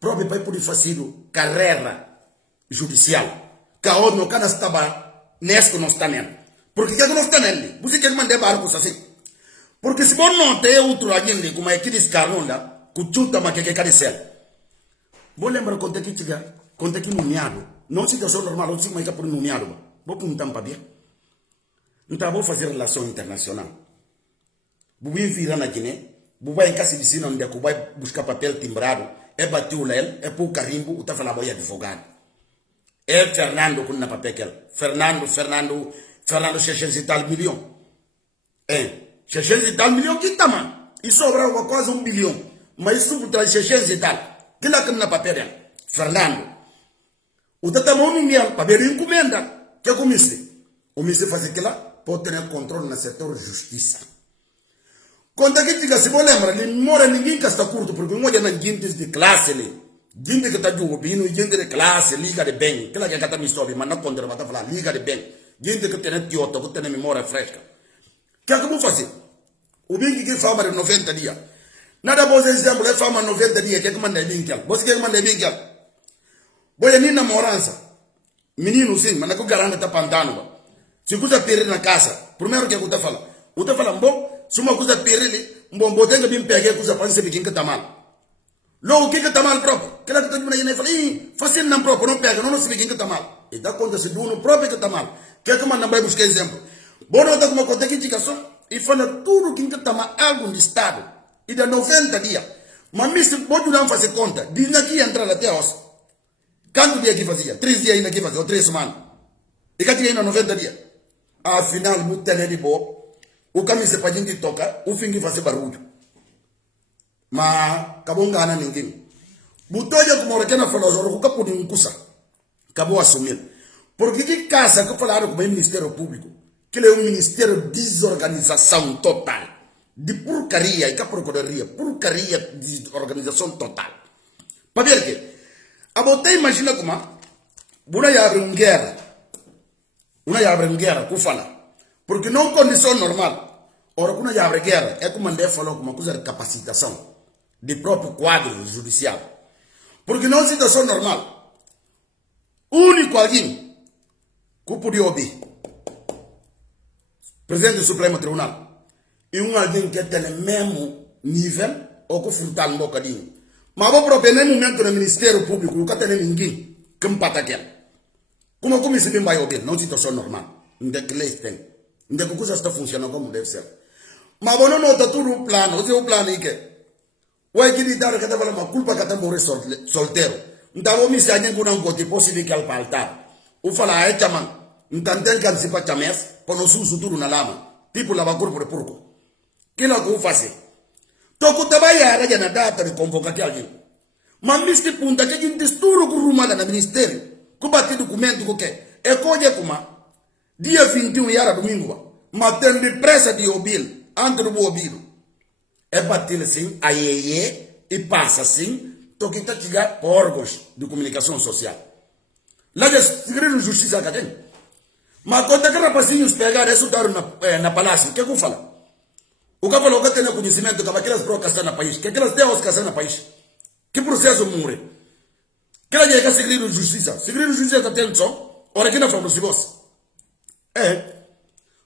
Próprio pai por fazer carreira judicial. Que a ONU não estava neste não está nele. Porque que não está nele? Você quer mandar barcos assim? Porque se você não tem outro agente, como é que diz Carlonda, que chuta mas que quer ser. Vou lembrar quando é que chega, quando é que nomeado. Não é situação normal, não sei como é que é por nomeado. Vou perguntar para ver. Então, vou fazer relação internacional. Vou vir na Guiné, vou vai em casa de ensino onde eu vai buscar papel timbrado, é bateu lá, é pôr o carimbo, o tá falando é advogado. É Fernando com na papel que Fernando 600 e tal milhões. 600 e tal milhões que tá, mano. E sobra quase 1 bilhão. Mas isso traz 600 e tal. Que lá que na papel dela? Fernando. O tá mão no minha, para ver encomenda. Que é como isso? O ministro faz aquilo lá. Pode ter controle no setor de justiça. Quando a gente diga, se você lembra, ninguém que está curto, porque não é gente de classe ali. Gente que está jogando, gente de classe, liga de bem. Aquela que está me sobe, mas não contra, mas está falando, liga de bem. Gente que tem tioto, que tem memória fresca. O que é que eu vou fazer? O bem que fama de 90 dias. Nada bom exemplo, é fama 90 dias, que é que manda bem que você quer que manda bem que Boa nem namorança. Menino sim, mas não garante está pantano. Se você perder na casa, primeiro que você fala. Você fala, bom, se uma coisa perder, bom, tem que vir pegar coisa para saber quem que está mal. Logo, o que está mal próprio? Aquela que está dizendo, fala, fazendo não próprio, não pega, não sabe quem que está mal. E dá conta se do próprio que está mal. Quer que manda vai buscar exemplo? Bom, não dá uma conta que indicação e fala tudo quem que está mal, algo de Estado. e da 90 dias. Mas me se pode não fazer conta, diz aqui entrar até os. Quanto dia que fazia? 3 dias ainda que fazia, ou 3 semanas. E que tinha ainda 90 dias. Afinal, muito de boa. O caminho se pode gente tocar, o fim que fazer barulho. Mas, acabou engana ninguém. Butoja como o Requena falou, o capo de um cusa. Acabou assumir. Porque que casa que falaram como é Ministério Público? Que ele é um ministério de desorganização total. De porcaria, e que procuraria, porcaria de organização total. Para ver que, a botar imagina como, uma já abre uma guerra. Uma já abre uma guerra, que fala. Porque não condição normal. Ora, quando já abre guerra, é como André falou, como uma coisa de capacitação. De próprio quadro judicial. Porque não é situação normal. Único alguém que podia ouvir. Presidente do Supremo Tribunal. E alguém que tem o mesmo nível ou que frutal um bocadinho. Mas vou propor no momento no Ministério Público, nunca tem ninguém que empata aquele. Como se vai ouvir? Não é situação normal. Onde é que leis tem? Onde é que a coisa está funcionando como deve ser? Mas vou não notar tudo o plano. O plano é que o que lhe dá que estava uma culpa que está morrer solteiro. Então vou me sair com um côté possível que ele altar. O falar é chaman. Então tem que antecipar chames para não sujo tudo na lama. Tipo lava corpo de porco. Que não que eu faço? Toco trabalhar já na data de convocar aqui alguém. Mas neste ponto aqui a gente estuda com o rumada no ministério. Que bate documento que quer. É coisa como dia 21 era domingo. Mas tem depressa de ouvir. Antes do ouvido. É bater assim, aí, e passa assim, toque está chegar para órgãos de comunicação social. Lá já segredo justiça que tem. Mas quando aqueles rapazinhos pegaram isso na palácio, o que eu falo? O que falou que tem conhecimento que aquelas brocas estão no país, que aquelas deus que estão no país. Que processo morre? Que ela já é segredo de justiça. Segredo de justiça tem só, ora que não falou se você.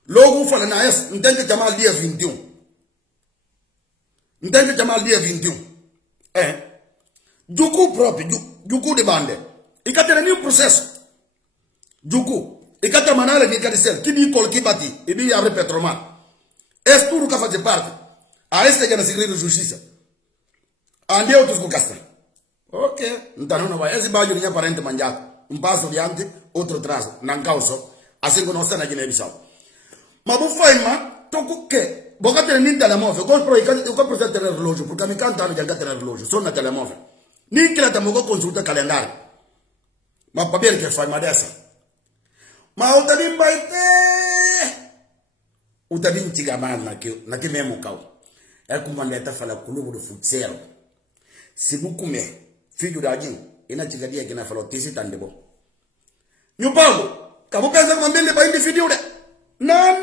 Logo fala na essa, não tem que chamar dia 21. Não tem que chamar dia 21. Juku próprio, Juku de bande. E que tem nenhum processo. Juku. E que tem manada de cadecer. Que me coloque bati. E me abre Petromar. É tudo que faz parte. A esta que é na segredo de justiça. Ande outros com casta. Ok. Então não vai. Esse bairro minha parente manjado. Um passo adiante, outro atrás. Não causa. Assim que nós estamos na Guiné-Bissau. Mas vou fazer, toco que? Vou ter nem telemóvel. Eu compro ter relógio, porque me canta já ter relógio. Só na telemóvel. Nem que ela também consulta calendário. Mas para ver que faz uma dessa. Mas o também vai ter. O também chega mal naquele mesmo carro. É como a neta fala clube do futsal. Se não comer, filho da gente, e na chega dia que na falou, tisi tande bom. Meu Paulo, acabou pensando que ele vai me filho, né? Não.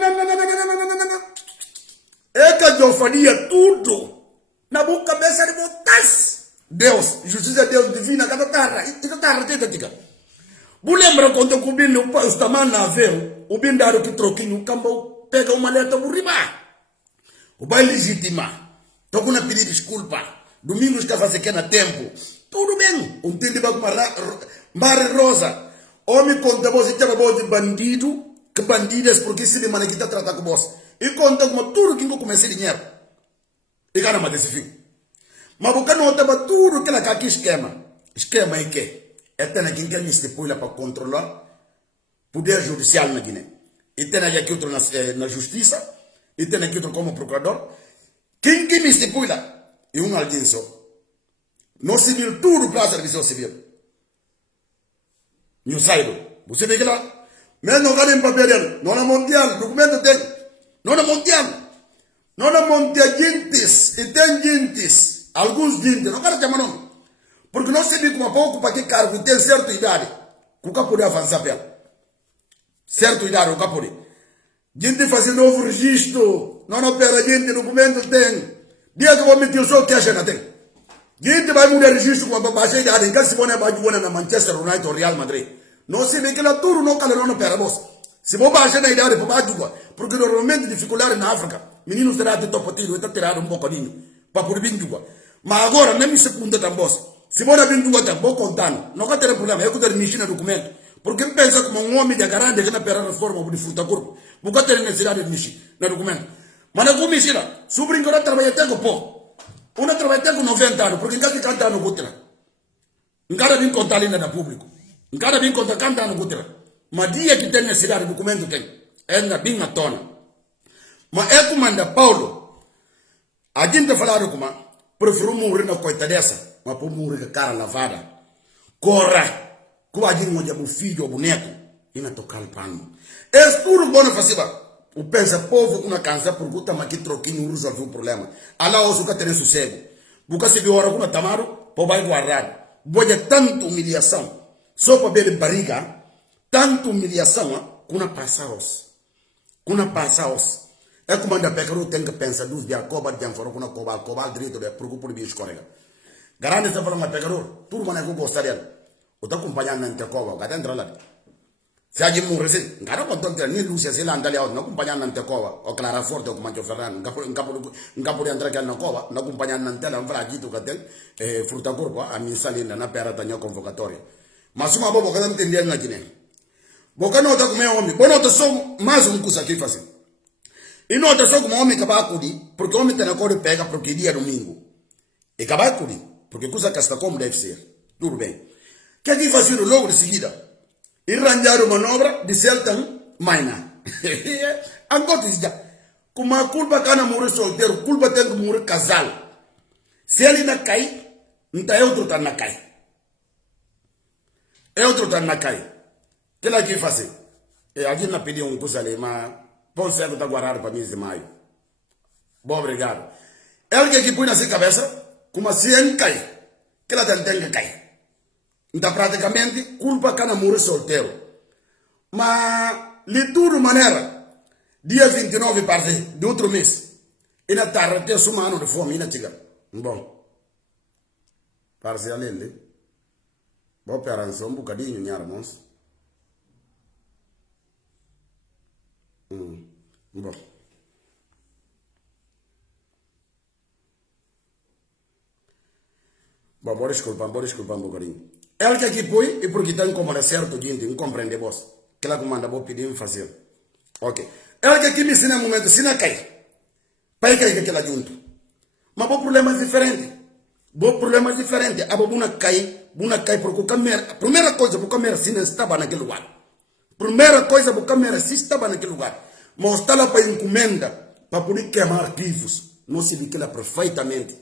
É que eu faria tudo na boa cabeça de botas. Deus, justiça de Deus divina, cada tarra. Isso tarra, tica. Vou lembrar quando eu comi no pai, os tamanhos na veio, o bindaro que troquinho, o campo pega uma letra por ribar. O pai legitima. Tô com uma pedir desculpa. Domingos que fazer que na tempo. Tudo bem. Um tempo de Mari Rosa. Homem conta você tinha de bandido. Que bandidas porque se de maneira que está tratando com você. E conta como tudo que eu comecei dinheiro. E cara mas desse fim. Mas porque não estava tudo que ela aqui esquema. Esquema é que é ter aqui que ele estipula para controlar o poder judicial na Guiné. E tem aqui outro na justiça. E tem aqui outro como procurador. Quem que me estipula? E alguém só. No civil, tudo para a serviço civil. Não saiba. Você vê que lá. Mas não querem papel. Não é mundial. Documento tem. Não é mundial. Não é mundial. Gentes. E tem gentes. Alguns gentes. Não quero chamar nome. Porque não se vê como pouco para que cargo tem certa idade. O que pode avançar pela. Certa idade. O que pode. Gente fazendo novo registro. Não opera gente. Documento tem. Dia que eu vou meter o sol que acha que tem. Gente vai mudar registro com a babagem idade. Em caso se você vai na Manchester United ou Real Madrid. Não se vê que lá tudo não calorou no pé, moça. Se você baixar na idade, porque normalmente dificuldade na África, meninos terá de topotilho, está tirado um bocadinho, para por vir duas. Mas agora, nem me segunda também, se você vir duas também, vou contando. Não vai ter problema, eu quero mexer no documento. Porque pensa como um homem de garante que não perde a reforma de fruta corpo. Vou ter necessidade de mexer no documento. Mas não vou mexer lá. Se o brinco não trabalha até com pô. Una trabalha com 90 anos, porque enquanto canta ano gutra. Encara bem contar ali na público. Encara bem contar canta ano gutra. Mas dia que tem necessidade, documento tem. É na bem na tona. Mas é como anda Paulo. A gente falaram como, prefiro morrer na coita dessa, mas por morrer com a cara lavada. Corra. Com a gente onde é o filho ou o neto, e não tocar o pano. É tudo bom na facilidade. O pensa povo com a cansa por conta mas que troquinho resolve o problema. Alá o suca tem sossego. Porque se viu hora com a tamaro, pô vai guardar. Boia tanta humilhação. Só para ver barriga, tanta humilhação, com a passaos. Com a passaos. É como anda pecado tem que pensar dos dias coba de fora com a coba direito de preocupa por bicho correga. Garante essa forma pecador, tudo mané que gosta dele. O tá acompanhando na coba, o cara entra lá. Se a gente morrer, se não conta nem Lúcia se lá anda ali, não acompanhando na cova, o Clara Forte, o Mancho Ferrano, não pode entrar aqui na cova, não acompanhando na tela, um fragito que tem, fruta corpo, a minha salina, na pera da minha convocatória. Mas uma boa boca não tem dinheiro na Guiné. Boca não está com meu homem, boa nota só mais coisa aqui fácil. E não está só como homem que vai acudir, porque o homem tem na cor de pega porque dia domingo. E que vai acudir, porque coisa que está como deve ser. Tudo bem. Que aqui faz logo de seguida. E arranjar uma manobra de Celtan Maina. Agora já. Como a culpa que morrer solteiro, culpa tem que morrer casal. Se ele não cai, então é outro que não cai. É outro que não cai. O que ele aqui faz? A gente não pediu coisa ali, mas pode ser que está guardado para mim de maio. Bom, obrigado. Ele que aqui põe na sua cabeça, como se ele cai. Que ela tem que cair. Então, praticamente, culpa que morrer solteiro. Mas, de toda maneira, dia 29 de outro mês, ainda está até um ano de fome, ainda chega. Bom, parece ali, vou pegar um bocadinho, minha irmãos. Bom. Bom, vou desculpar um bocadinho. Ele que aqui põe, e porque tem como é certo, gente, não compreende vos. Que ela comanda, vou pedir fazer. Ok. Ele que aqui me ensina um momento, se não cai. Para cair que ela junto. Mas o problema é diferente. O problema é diferente. A buna cai porque o câmera. Primeira coisa, o câmera se não estava naquele lugar. Primeira coisa, o câmera se estava naquele lugar. Mas está lá para encomenda, para poder queimar arquivos. Não se vincula perfeitamente.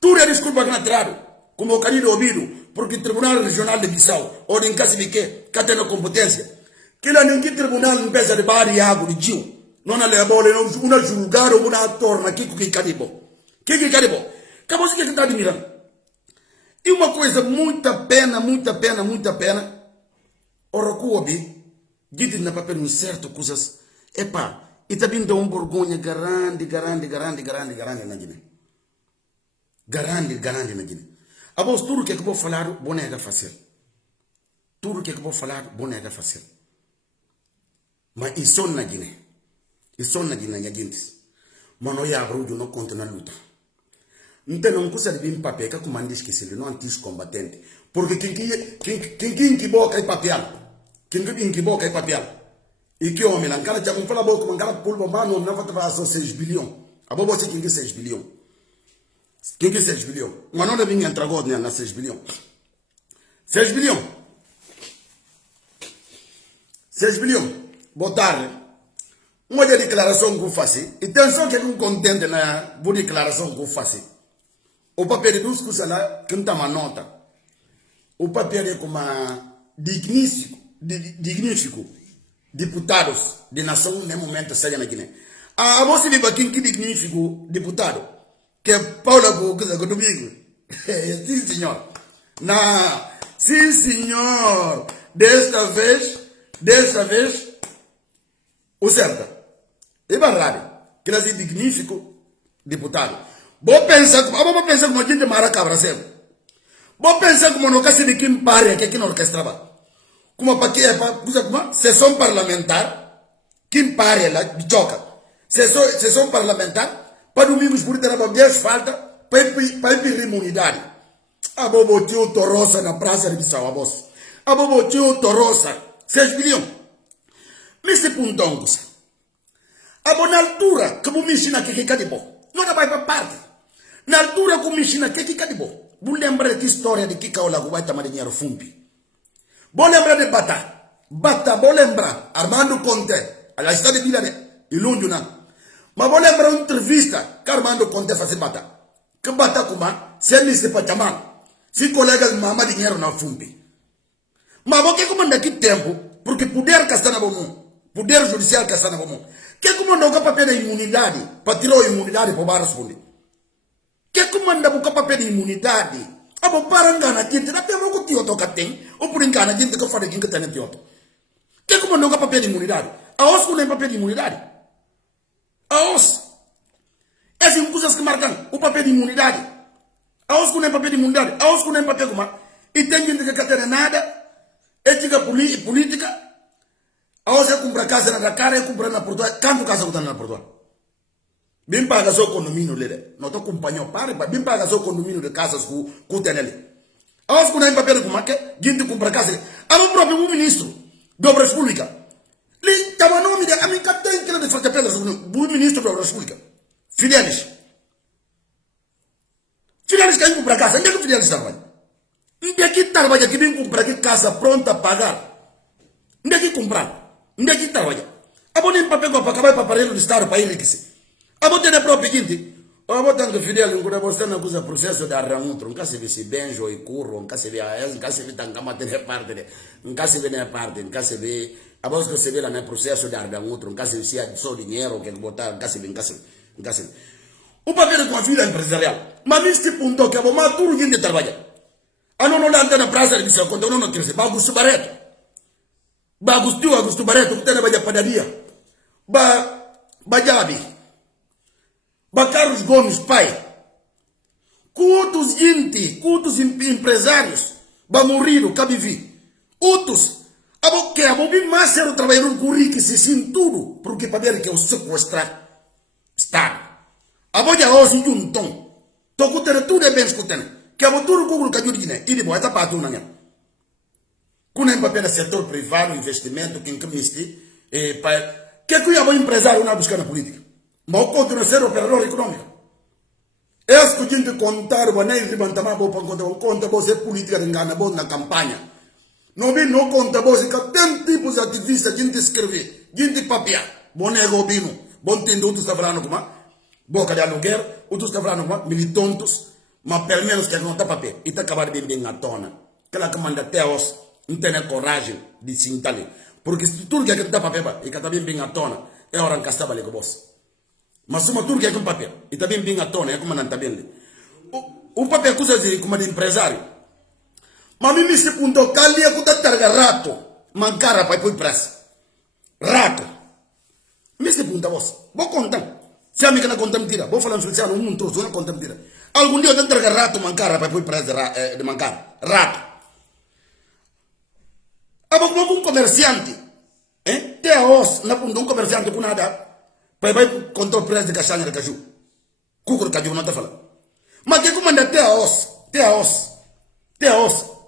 Tudo é desculpa que não trago. Como o carinho ouvido, porque o Tribunal Regional de Bissau, ou em caso de que tem a competência, que lá ninguém tribunal não pensa de barriago de Gil, não é levado, não é julgar ou não é torna, que caribo. Que caribo? Acabou se que está admirando. E uma coisa, muita pena, o Rocuobi, dito na papel um certo coisas, epá, e também dá vergonha grande na Guiné. Grande na Guiné. Após tudo que eu vou falar, vou negar fazer. Tudo que eu vou falar, vou negar fazer. Mas isso na Guiné. Isso na Guiné, gente. Mas não é abro, não conta na luta. Então não custa de vir papel, que como diz que se não antes combatente. Porque quem que boca é papel. Quem que boca é papel. E que homem, não cara já me fala boca, não cara pulva, mas não vai fazer 6 bilhões. A boba você quem que 6 bilhões. Quem que 6 bilhões? Mas não deve entrar agora na 6 bilhões. 6 bilhões. 6 bilhões. Botar uma declaração que eu faço. E tem só que eu contente na boa declaração que eu faço. O papel de duas coisas lá, que não está uma nota. O papel é como dignífico deputados de nação no momento seja na Guiné. A você vive aqui que dignífico deputado. Que é Paula domingo. Sim, senhor. Sim, senhor. Desta vez, o certo. É verdade. Que ele é dignífico deputado. Vou pensar como a gente maracabra sempre. Vou pensar como no caso de quem pare aqui na orquestra. Como para que é para sessão parlamentar, quem pare lá de choca. Sessão parlamentar. Para domingos por ter uma falta para ir imunidade. A bobo tio Torosa na praça de Bissau, a voz. A bobo tio Torosa, 6 bilhões. Nesse puntão, a boa altura, que vou me ensinar que é bom. Não vai para parte. Na altura commissioner que kika dibo. Bu lembra de história de kika ola ku vai tamar dinheiro fumpi. Bo lembra de Bata. Bata bo lembra Armando Conte. Alla storia di lane ilunjuna. Ma bo lembra un'intervista che Armando Conte fa Bata. Che Bata kuma se mi se patama. Si colega mama dinheiro na fumpi. Ma bo que comanda que tempo, porque poder que está na bom, poder judicial que está na bom. Que comanda o papel da imunidade, para tirar a imunidade para o responder. Que comanda o papel da imunidade, abo para engana gente, na pena que tio toca tem, ou por engana gente que faz quem que tem tio. Que comanda o papel da imunidade? A os que não papel de imunidade. A os. Essas coisas que marcam o papel de imunidade. A os que não papel de imunidade, a os que não papel como. E tem gente que não tem nada. Ética política, a você compra casa na cara e compra na Portugal. Quanto casa está na Portugal? Bem paga seu condomínio, Lele. Não estou acompanhando, bem paga seu condomínio de casas que tem ali. A você não papel como que gente compra casa. A meu próprio ministro de Obras Públicas. Ele estava no nome de a mim que tem que ele fazer pedras. O ministro de Obras Públicas. Fidelis. Fidelis quem compra casa? Onde é que o Fidelis trabalha? Onde é que trabalha que vem comprar que casa pronta a pagar? Onde é que comprar? Onde é que trabalha? A boa nem para pegar para acabar para aparelho do Estado para enriquecer. A boa tem a própria gente. A boa tem que Fidel em cura você não usa processo de arranjo, nunca se vê se benjo e curro, nunca se vê a esse, nunca se vê tanga matéria parte, nunca se vê na parte, nunca se vê a boa que se vê lá no processo de arranjo, nunca se vê se há só dinheiro que botar, nunca se vê, nunca se vê. O papel com a vida empresarial. Mas neste ponto que a boa maturo gente trabalha. A non anda na praça de São Conto, não quer dizer, Augusto Barreto. Augusto Barreto, que tem na padaria. Jabi. Carlos Gomes, pai. Quantos gente, quantos empresários, morrer, cabivi. Outros, que a bobina mais era o trabalhador com rico se sim tudo, porque para ver que eu sequestrar Estado. A boia hoje em um tom. Tô com tudo é bem escutando. Que a motor Google que ajuda ele boa essa parte não é. Quando é papel do setor privado, investimento, quem que misti, que o empresário não busca na política, mas continua a ser operador econômico. É que a gente contar o nem levantar para conta você política de engana na campanha. Não vi não conta você que tem tipos de ativistas gente escrever, gente papel, boné gobino, bom tendo outros está falando como boca de aluguel, outros está falando como militantes. Mas pelo menos que não está papel e está acabando bem à tona. Aquela que manda até os não tem coragem de se instalar. Porque se tudo que está papel e que está bem à tona, é hora que estava ali com você. Mas se tudo que é com papel e está bem à tona, é como não está bem. O papel coisa de como de empresário. Mas me se puntou que ali é que está rato, mancara para ir para pressa. Rato. Me se punta você. Vou contar. Se a mim que não conta mentira, vou falar no social, não trouxe, não conta mentira. Algum dia eu tenho que rato mancara para ir preso de mancara. Rato. Como um comerciante. Tem a os, um comerciante com nada. Para ir contra o preço de castanha de caju. Cucur caju não está falando. Mas que comanda tem a os.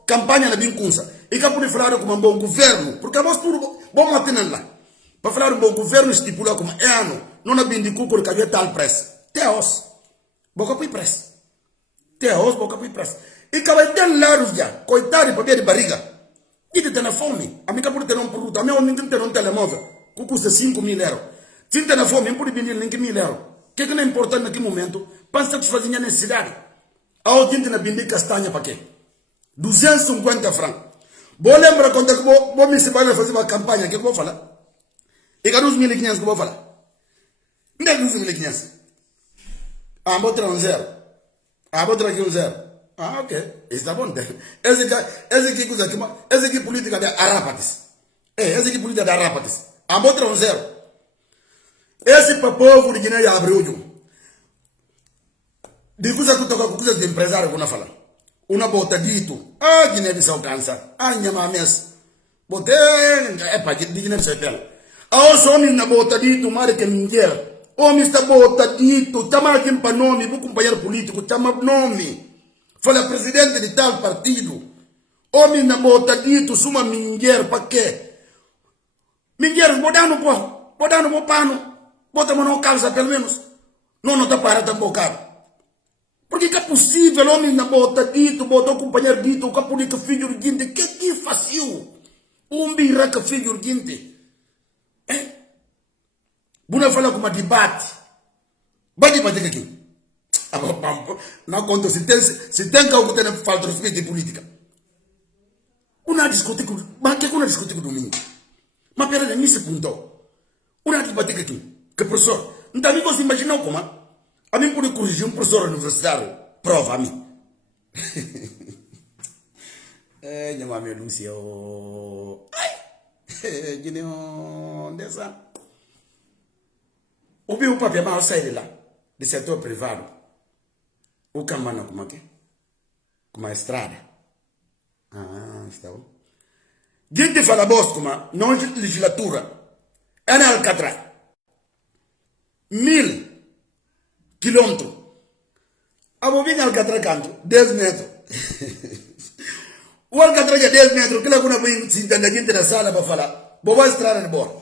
Campanha na bincunça. E que pode falar com um bom governo. Porque a voz tudo bom matando lá. Para falar um bom governo estipular como é ano. Não é bem de cucur caju tal preço. Tem a os. Boca para ir preço. Tem arroz, boca para ir preço. E acaba de laros já, coitado para ver de barriga. E de ter fome. A minha por ter produto, a minha homem tem ter telemóvel, que custa 5.000 euros. Se ter fome, eu pode vender 5.000 euros. O que não é importante naquele momento? Para satisfazer a necessidade. A gente na vender castanha para quê? 250 francos. Vou lembrar quando eu vou me separar fazer uma campanha, que eu vou falar? E que 2.500 que eu vou falar? Não é 2.500. Ah, vou ter zero. Ah, vou trazer zero. Ah, ok. Está bom. Esse aqui política de Arapatis. Esse aqui política de Arapatis. Ah, vou trazer zero. Esse para o povo de Guiné abre o olho. De coisa que toca com coisa de empresário que não fala. Uma bota dito. Ah, Guiné-Bissau cansa. Ah, Nhamames. Botei. É para Guiné-Bissau pela. Ah, o som na bota dito, mare que ninguém. Homem está botadito, chama aqui para nome, vou companheiro político, chama nome. Fala presidente de tal partido. Homem está botadito, suma mingueiro, para quê? Mingueiro, botando pano, bota mão calça pelo menos. Não está para tão bocado. Porque que é possível, homem na bota dito, bota o companheiro dito, o capo de filho urgente, que fácil? Birra que filho urgente. Buna fala com uma debate. Vai debater aqui. Não conta, se tem algo que tem falta de respeito de política. Uma discutir com... Mas que uma discutir com o domingo? Mas pera, nem se puntou. Uma debater aqui. Que professor? Então, amigos, imaginam como? A mim pode corrigir professor universitário. Prova a mim. Minha mamãe Lúcio. Ai! Gideon, dessa. O meu papel mal sai de lá. Do setor privado. O caminho como é que? Como a estrada. Está bom. Gente fala bosta como não legislatura. É na Alcatraz. 1000 quilômetros. A bobina Alcatraz canto, 10 metros. O Alcatraz é 10 metros, que lá quando vem se entende a gente na sala para falar, boa estrada de bordo.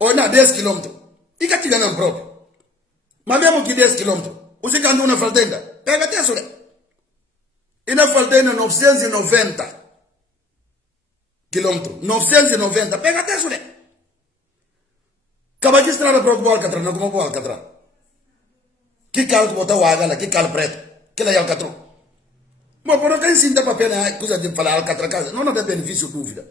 Ou não, 10 quilômetros. E que chega não próprio. Mas mesmo que 10 quilômetros, você cantou na faldenda, pega até isso. E na faldenda 990 quilômetros, 990, pega até isso. Acaba de estrada para o Alcatraz, não como o Alcatraz. Que calo que botar o água, que calo preto, que lá é Alcatraz. Mas por que sinta papel na coisa de falar Alcatraz, não tem benefício dúvida.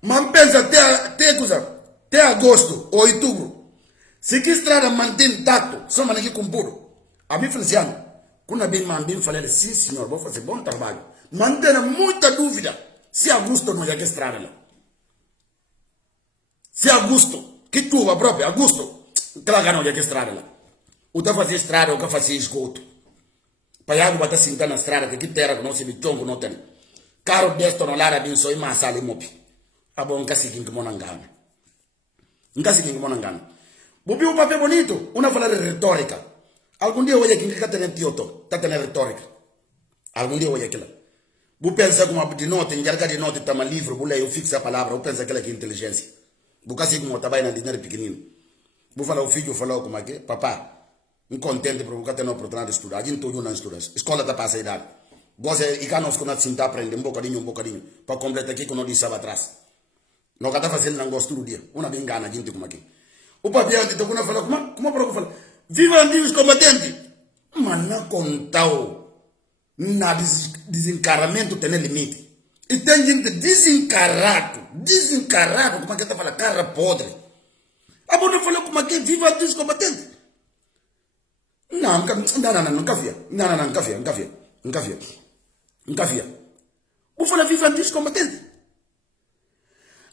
Mas pensa até agosto ou outubro, se que estrada mantém intacto, só maneira com puro. A mim Feliciano, quando a bem falar, sim senhor, vou fazer bom trabalho. Mantém muita dúvida se Augusto não é que estrada lá. Se Augusto, que chuva própria, Augusto, claro não é que estrada lá. O que fazia estrada, o que fazia esgoto. Para água bater sentar na estrada, que terra que não se bitongo não tem. Carro desto não lara bem só e massa ali mopi. A bom nunca se quem que monangana. Nunca se quem que monangana. Bobi um papel bonito, uma fala de retórica. Algum dia eu olhei quem que está tendo tioto, está tendo retórica. Algum dia eu olhei aquilo. Vou pensar como de nota, em jarga de nota, está uma livro, vou ler, eu fixo a palavra, eu penso aquela que é inteligência. Vou assim como trabalho na dinheiro pequenino. Vou falar o filho, falou como é que, papá, contente por você ter a oportunidade de estudar. A gente todo não estuda. Escola está para a idade. Você, e cá nós quando a aprende um bocadinho, para completar aqui que nós disse atrás. Nós está fazendo não gosto do dia. Uma bem gana, a gente como aqui. O papião, então, quando eu falo, como para eu falar? Viva antigos combatentes! Mas não contou. Na desencaramento tem limite. E tem gente desencarado, como é que está falando? Cara podre. A boa não falou como é que viva antigos combatentes. Não, nunca via. Nunca via. Vou falar viva antigos combatentes.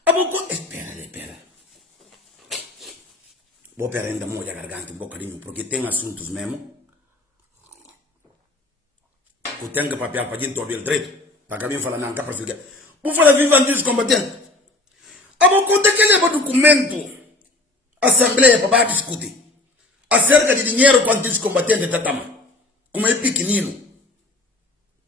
A boa... Espera. Vou pegar ainda molha a garganta um bocadinho, porque tem assuntos mesmo. Eu tenho que papel para a gente ouvir direito. Para mim falar, não, cá para ficar. Vou falar viva antigos combatentes. A boa conta que leva documento. Assembleia para discutir. Acerca de dinheiro para antigos combatentes da Tama. Como é pequenino.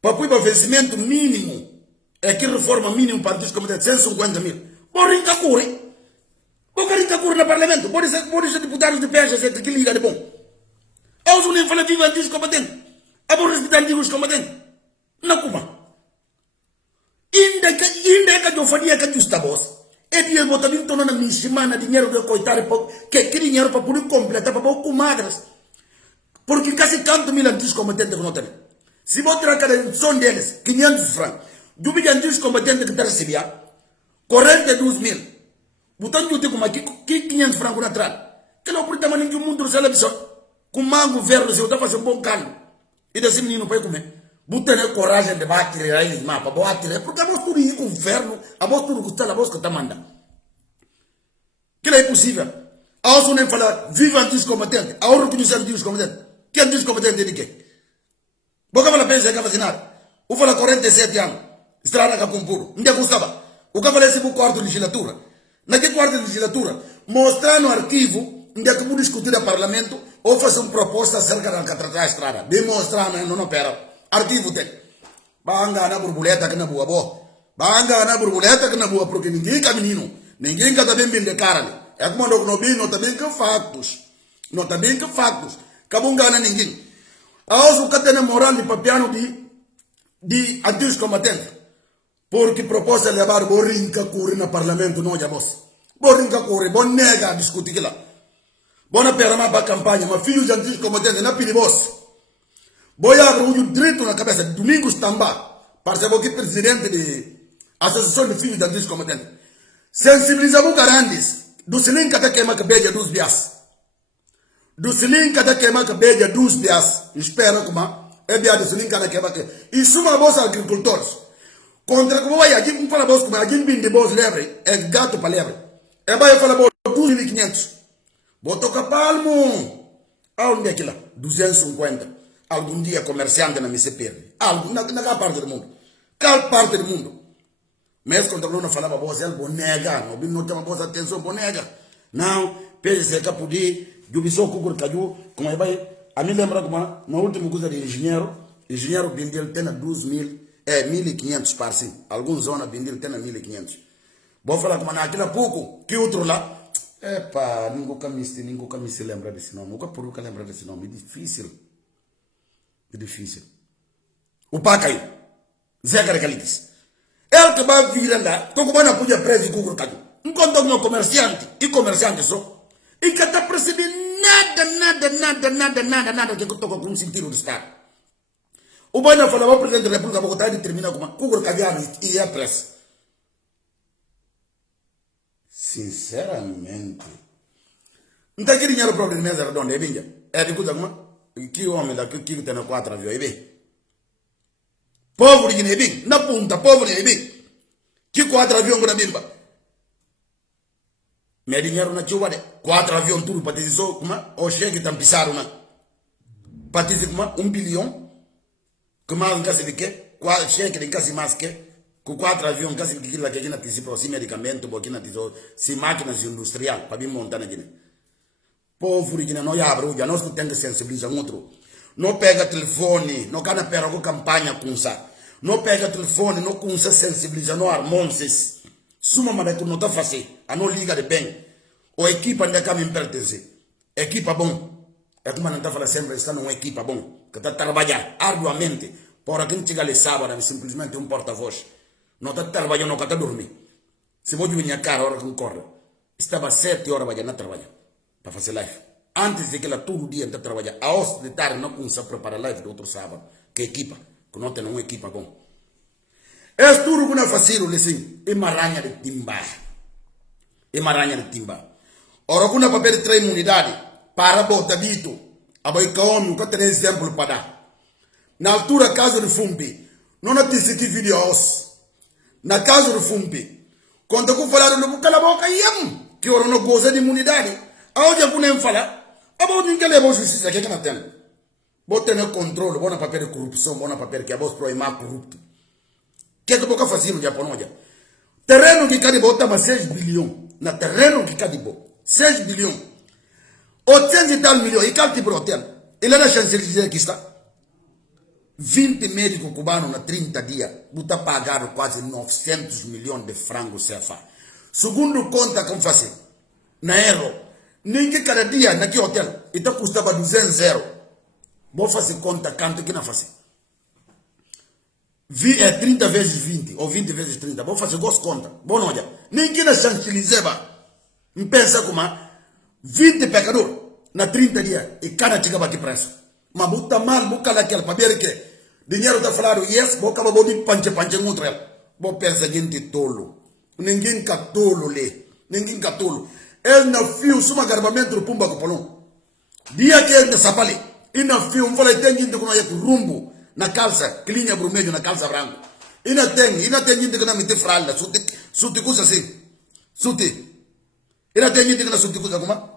Para pôr o vencimento mínimo. É que reforma mínimo para antigos combatentes, 150 mil. Por Rincacure. Por Rincacure no parlamento. Por ser deputados de peças, que liga de bom. Aos unem falar viva antigos combatentes. A vou respeitar antigos combatentes. Não como. Ainda que eu faria que justa voz. E dia botamento tornou na minha semana dinheiro de coitado que dinheiro para poder completar para pouco madras. Porque quase tanto mil antigos combatentes que não tem. Se vou tirar cada som deles, 500 francos. Do vídeo antigos combatentes que está recebendo, 42 mil. Botando eu tenho como aqui, 500 francos na trás. Que não pode também nenhum mundo do céu com mango verde, se eu estou fazendo um bom caldo. E desse menino para comer. Botando coragem de bater aí, para bater. Porque a voz tudo isso com o inferno, a voz tudo que está, a voz que está mandando. Que não é possível. A voz nem fala, viva antigos combatentes. A hora que nós antigos combatentes. Que antigos combatentes de quê? Boca fala pensa que vai nada. O fala 47 anos. Estrada cá com puro. Onde é que estava? O que fala esse quarto de legislatura. Naquele quarto de legislatura, mostrar no arquivo onde é que pode discutir no parlamento ou fazer uma proposta acerca da estrada. Demonstrar, não opera. Arquivo tem. Banga na borboleta que na boa boa. Banga na borboleta que na boa, porque ninguém é menino. Ninguém está bem de cara. É como não bem, não está bem que factos. Não está bem que factos. Acabou engana ninguém. A os que tem moral de papiano de antigos combatentes. Porque proposta levar borinca curri no parlamento não já boss. Borinca curri, bon nega discutir lá. Bona perama para campanha, mas filhos de antigos combatentes na pili boss. Boia abre um direito na cabeça. Domingos Tamba, parceiro que presidente da Associação de Filhos de Antigos Combatentes. Sensibilizamos garantes. Do sininho que até queima que beija dos bias. Do sininho que até queima que beija dos bias. Espera como é bia do sininho que até queima que. E suma bolsa agricultores. Contra como vai agir, fala bolsa como agir bem de bolsa lebre. É gato para lebre. É vai falar bolsa 2.500. Botou capalmo. Aonde é aquilo? 250. Algum dia comerciante na me se perde. Na parte do mundo. Qual parte do mundo? Mas quando a Luna falava você, ele bonega. Não tem uma boa atenção, bonega. Não, pede se cá poder. Eu vi só o cucur caju. Como é vai? A mim lembra como na última coisa de engenheiro. Engenheiro vendeu tem 1.500 para si. Alguns zona vendeu tem 1.500. Vou falar como naquela pouco. Que outro lá? Epa, nunca me se lembra desse nome. Nunca por nunca lembra desse nome. É difícil. É difícil. O Pacai, Zé Caracalites. Ele que vai vir lá, como vai na podia preso de Google Cadu. Enquanto algum comerciante, e comerciante só, e que está percebendo nada que eu estou com um sentido de Estado. O Baina falava, o presidente da República, vou estar determinado como Google Cadiano e a pressa. Sinceramente, não está querendo dinheiro para o mesa redonda, é bem, é de coisa como que homem lá que tem 4 aviões, é bem. Pobre de Nebim, na punta, pobre de Nebim. Que 4 aviões para Bimba? Meu dinheiro na chuva, 4 aviões tudo para dizer só, como o cheque está pisado, para dizer como 1 bilhão, como em casa de quê? Cheque em casa mais que, com 4 aviões, casa de aquilo que a gente antecipa, se medicamento, porque não se máquinas industriais, para vir montar na Guiné. Povo de não abre, já nós temos que sensibilizar outro. Não pega telefone, não cana pera com campanha com sa. Não pega telefone, não com sa sensibilizar, não harmonses. Suma mas que não está fácil, a não liga de bem. O equipa ainda cá me pertence. Equipa bom. É como não está falando sempre, está numa equipa bom. Que está trabalhando arduamente. Para quem chega ali sábado, simplesmente um porta-voz. Não está trabalhando, não está dormindo. Se vou vir a cara, a hora que corre. Estava 7 horas para trabalhar. Para fazer live. Antes de que ela todo dia está trabalhando. A hora de tarde não começa a preparar live do outro sábado. Que equipa. Que não tem uma equipa bom. É tudo que não faço assim. É uma ranha de timba. É uma ranha de timba. Ora que não papel de 3 imunidade. Para botar dito. A boi que homem que tem exemplo para dar. Na altura caso de Fumbi. Não assisti vídeos. Na caso de Fumbi. Quando eu falar no boca na boca que ora não goza de imunidade. Aonde eu nem falar, a bom ninguém leva justiça que não tem. Vou ter controle, bom papel de corrupção, bom papel que a voz pro mais corrupto. Que eu vou fazer no Japão hoje? Terreno que cada bota mas 6 bilhões. Na terreno que cada bota 6 bilhões. 800 e tal milhões. E qual tipo de hotel? Ele era chanceler que está. 20 médicos cubanos na 30 dias. Está pagando quase 900 milhões de frangos CFA. Segundo conta como fazer. Na euro. Ninguém cada dia naquele hotel. Então custava 200 euros. Vou fazer conta quanto que não fazer. 30 vezes 20 ou 20 vezes 30. Vou fazer 2 contas. Bom, olha. Ninguém na chancelizeba. Não pensa como 20 pecadores na 30 dias. E cada chegava aqui preço. Mas botar mal, botar naquela. Para ver que dinheiro está falando, yes, vou acabar de panche contra ela. Vou pensar gente tolo. Ninguém catolo lê. Ninguém catolo. Ele não fio suma garbamento do pumba copolão. Dia que ele sapale. E não fio, falei, tem gente que não é rumbo na calça, que linha vermelha na calça branca. E não tem gente que não mete fralda, suti coisa assim. Suti. E não tem gente que não suti coisa como?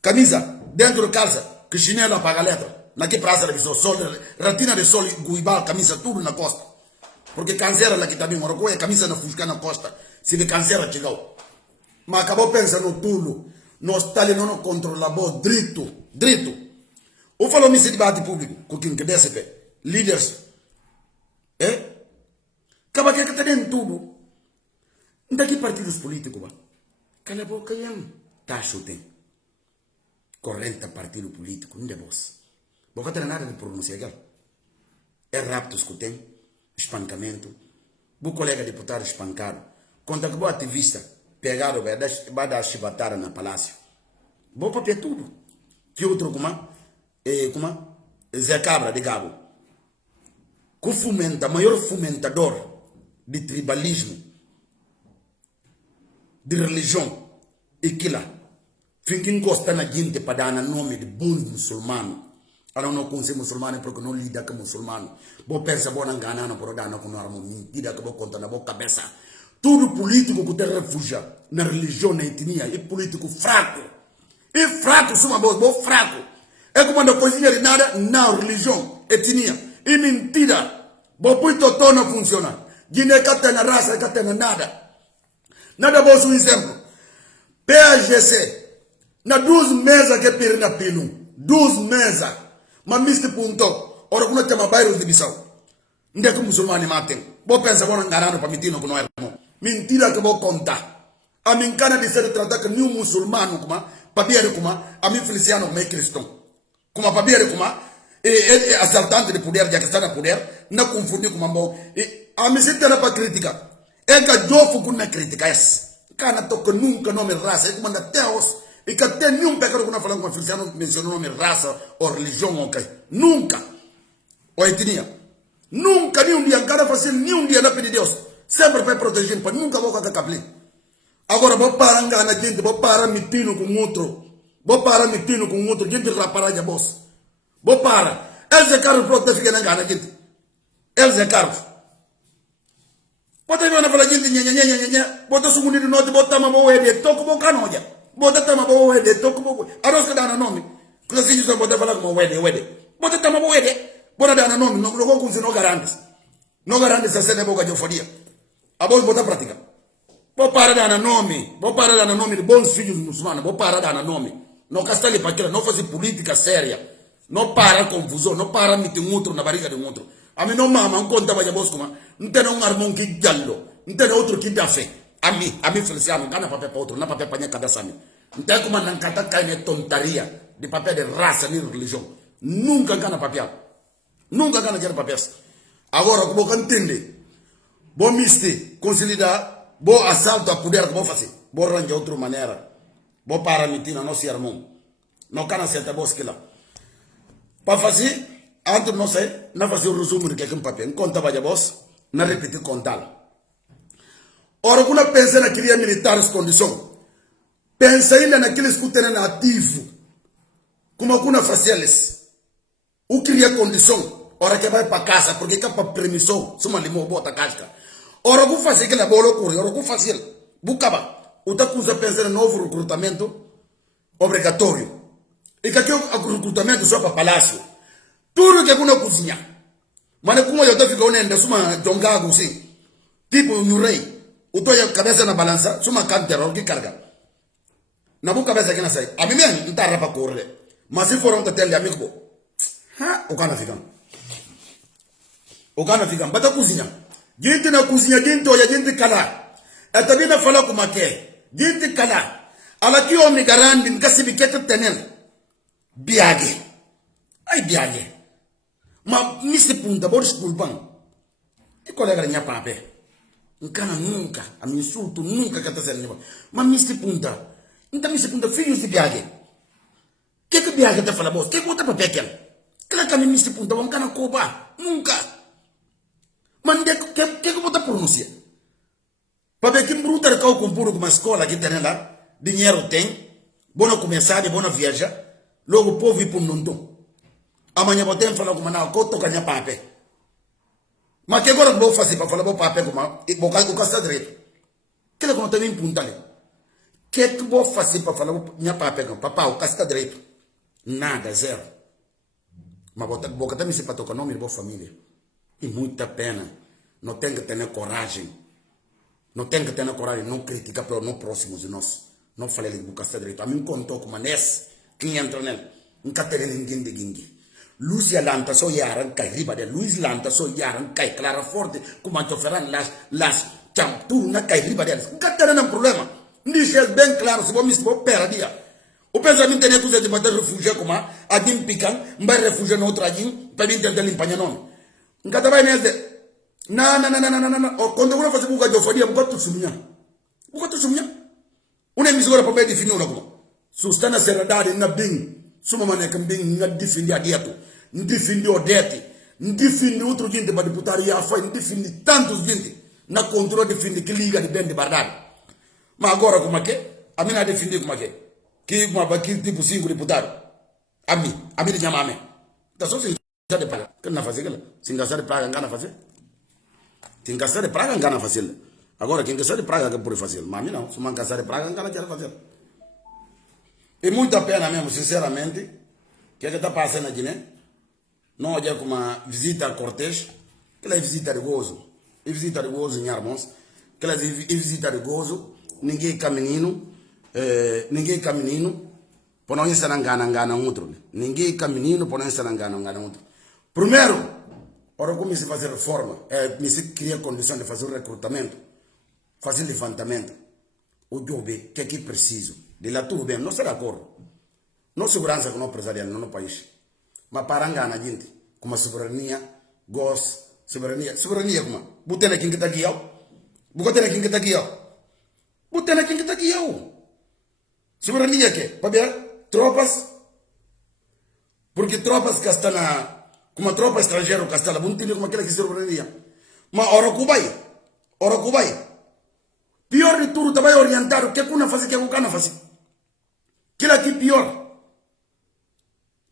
Camisa, dentro da calça, que chinelo apaga a letra. Na que praça da pessoa, sol, ratina de sol, guibal, camisa, tudo na costa. Porque cancera lá que também, ora, camisa na fusca na costa. Se de cancera chegou. Mas acabou pensando tudo. Nós estamos não controlamos drito. Ou falou nesse debate público, com quem que desce, líderes. Acaba que está dentro tudo. Daqui partidos políticos, cala a boca, taxa tem. 40 partidos políticos, não é boss. Boca tem nada de pronunciar aquela. É raptos que tem, espancamento. O colega deputado espancado. Quando o ativista pegaram, vai dar chibatada na palácio. Vou papel tudo. Que outro como? Zé Cabra de Gabo. Que fomenta, maior fomentador de tribalismo, de religião, e que lá. Finque encosta na gente para dar nome de bom muçulmano. Ela não conhece muçulmano porque não lida com muçulmano. Vou pensar, vou enganar, não pode dar com uma mentira que vou contar na boa cabeça. Tudo político que tem refúgio na religião, na etnia, é político fraco. É fraco, suma boa, fraco. É como não cozinha de nada, não, religião, etnia. É mentira. Vou pôr totó não funciona. Guiné que tem na raça, que tem nada. Nada bom um exemplo. PAGC. Na 12 meses que perde na pino. 12 meses. Mas me ponto. Ora que não tem mais bairros de Bissau. Onde é que muçulmano matem? Vou pensar, vou enganar para mentir que não é bom. Mentira que vou contar. A minha cana de ser tratado como um muçulmano, como papier, como a minha feliciano, como é cristão. Como papier, como é assaltante de poder, já que está no poder, não confundir com bom. A minha se terá para criticar. É que eu fui com a crítica. Cana toca nunca nome raça. É como anda Deus. E que até nenhum pecado que não falando com a feliciano mencionou nome raça ou religião, ok? Nunca. Ou etnia. Nunca, nenhum dia, cara fácil, nenhum dia na pedir Deus. Sempre vai proteger, para nunca vou cagar cabelo. Agora vou parar na gente, vou parar metindo com outro. Vou parar metindo com outro, gente raparar de bolsa. Vou parar. Eles é caro protege na gana, gente. Eles é caro. Bota aí na fala gente, nha. Bota sumo de noite, bota uma boa ideia, toco boca noja. Bota uma boa ideia, toco boca. Arroz que dá na nome. Quando se diz bota falar como wede. Bota uma boa ideia. Bora dar nome, não vou conseguir não garantes. Não garantes a cena boca de euforia. A voz botar prática. Vou parar dar nome. Vou parar dar nome de bons filhos muçulmanos. Vou parar dar nome. Não castale para aquilo, não fazer política séria. Não para confusão, não para meter um outro na barriga de um outro. A mim não mama, não conta para a voz como. Não tem um armão que gallo. Não tem outro que dá fé. A mim feliciano, não cana papel para outro, não papel para minha cabeça. Não tem como não cata cair tontaria de papel de raça nem religião. Nunca cana papel. Nunca gana dinheiro para peça. Agora, como você entende, vou mister, consolidar, vou assalto a poder que vou fazer. Vou arranjar de outra maneira. Vou parar mentir na nossa irmão. Não cana certa voz que lá. Para fazer, antes não sei, não fazer o resumo de que é um papel. Conta para a voz, não repetir contá-la. Ora, quando pensa naquele militares condição, pensa ainda naqueles que têm ativo, como alguma faceles. O cria condição. Ora que vai para casa, porque que para permissão, se uma limão bota casca. Ora que faz aquela boa loucura, ora que faz ele. Bucaba. O da coisa pensa no novo recrutamento obrigatório. E que aqui o recrutamento só para palácio. Tudo que é uma cozinha. Mas como eu estou ficando ainda, suma jongago assim. Tipo no rei. O tua cabeça na balança, suma canterol que carga. Na boa cabeça que não sai. A mim mesmo, não está para correr. Mas se for um hotel de amigo, o cara fica. O cara fica. Bata cozinha. Gente na cozinha, gente olha, gente cala. É também na fala como é. Gente cala. Ala que homem garante, nunca se biqueta tenel. Biage. Ai biage. Mas me se punta, boris pulpão. E colega minha pape. Nkana nunca, a me insulto nunca que está sendo. Mas me se punta. Então me se punta, filhos de biage. Que biage está falando, que conta para pequeno? Claro que a mim se punta, vamos cana coba. Nunca. Mas que você pronuncia? Para ver que bruta que eu compuro com uma escola que tem lá, dinheiro tem, bom começar, bom viajar, logo o povo ir para o mundo. Amanhã vou ter que falar com uma não, que eu toco a minha pape. Mas que agora eu vou fazer para falar com o pape, vou casar direito. Que é que eu estou me punta ali? Que eu vou fazer para falar com a minha pape, papá, o casar direito? Nada, zero. Mas vou também se para tocar o nome da família. E muita pena. Não tem que ter coragem. Não tem que ter coragem. Não criticar para não próximos de nós. Não falei de boca direito. A mim contou com uma NES. Quem entra nele? Nunca tem ninguém de guingue. Lúcia Lanta só yaran cai riba de Luiz Lanta só yaran cai Clara Forte. Como a Toferan las champtur na cai riba deles. Nunca tem nenhum problema. Diz bem claro. Se vou me pera dia. O pensamento é que você vai refugiar como a Jim Pican, vai refugiar no outro Jim, para vir tentar limpar o nome. Nunca vai nesse. Não. Quando eu faço buga de ofaria, buga tu sumia. Uma emissora para definir uma coisa. Sustana a seriedade na bem. Suma maneira que bem na defender a dieta. Não defender o dete. Não defender outro gente para deputar e a foi. Não defender tantos gente. Na controle defender que liga de bem de verdade. Mas agora como é que? A mim não defender como é que? Que tipo 5 deputados. A mim de chamar a mim. Então só se de praga. Que não fazer aquilo? Se engastar de praga, não fazer. Se engastar de praga, não fazer. Agora, quem engastar de praga, que pode fazer. Mas a mim não. Se uma engastar de praga, não quer fazer. É muita pena mesmo, sinceramente, que está passando aqui, né? Não é como uma visita a Cortés, que é visita de gozo. É visita de gozo em irmãos. Que é visita de gozo. Ninguém caminhando. Por não estar engana outro. Ninguém caminhando, por não estar engana outro. Primeiro, ora comecei a fazer reforma. Comecei a criar condição de fazer o recrutamento. Fazer levantamento. O job que é que preciso. De lá tudo bem, não será acordo. Não segurança com o empresarial no país. Mas para engana a gente, como a soberania, gosto, soberania como? Botando aqui que está aqui, Botando aqui que está aqui, Botando aqui que está aqui, Soberania que? Para ver? Tropas? Porque tropas que estão na... Como a tropa estrangeira que está lá, não tem como aquela que soberania. Mas ora Cubai. Pior de tudo, está bem orientado. O que é que uma faz, o que é que não faz? Aquilo aqui pior.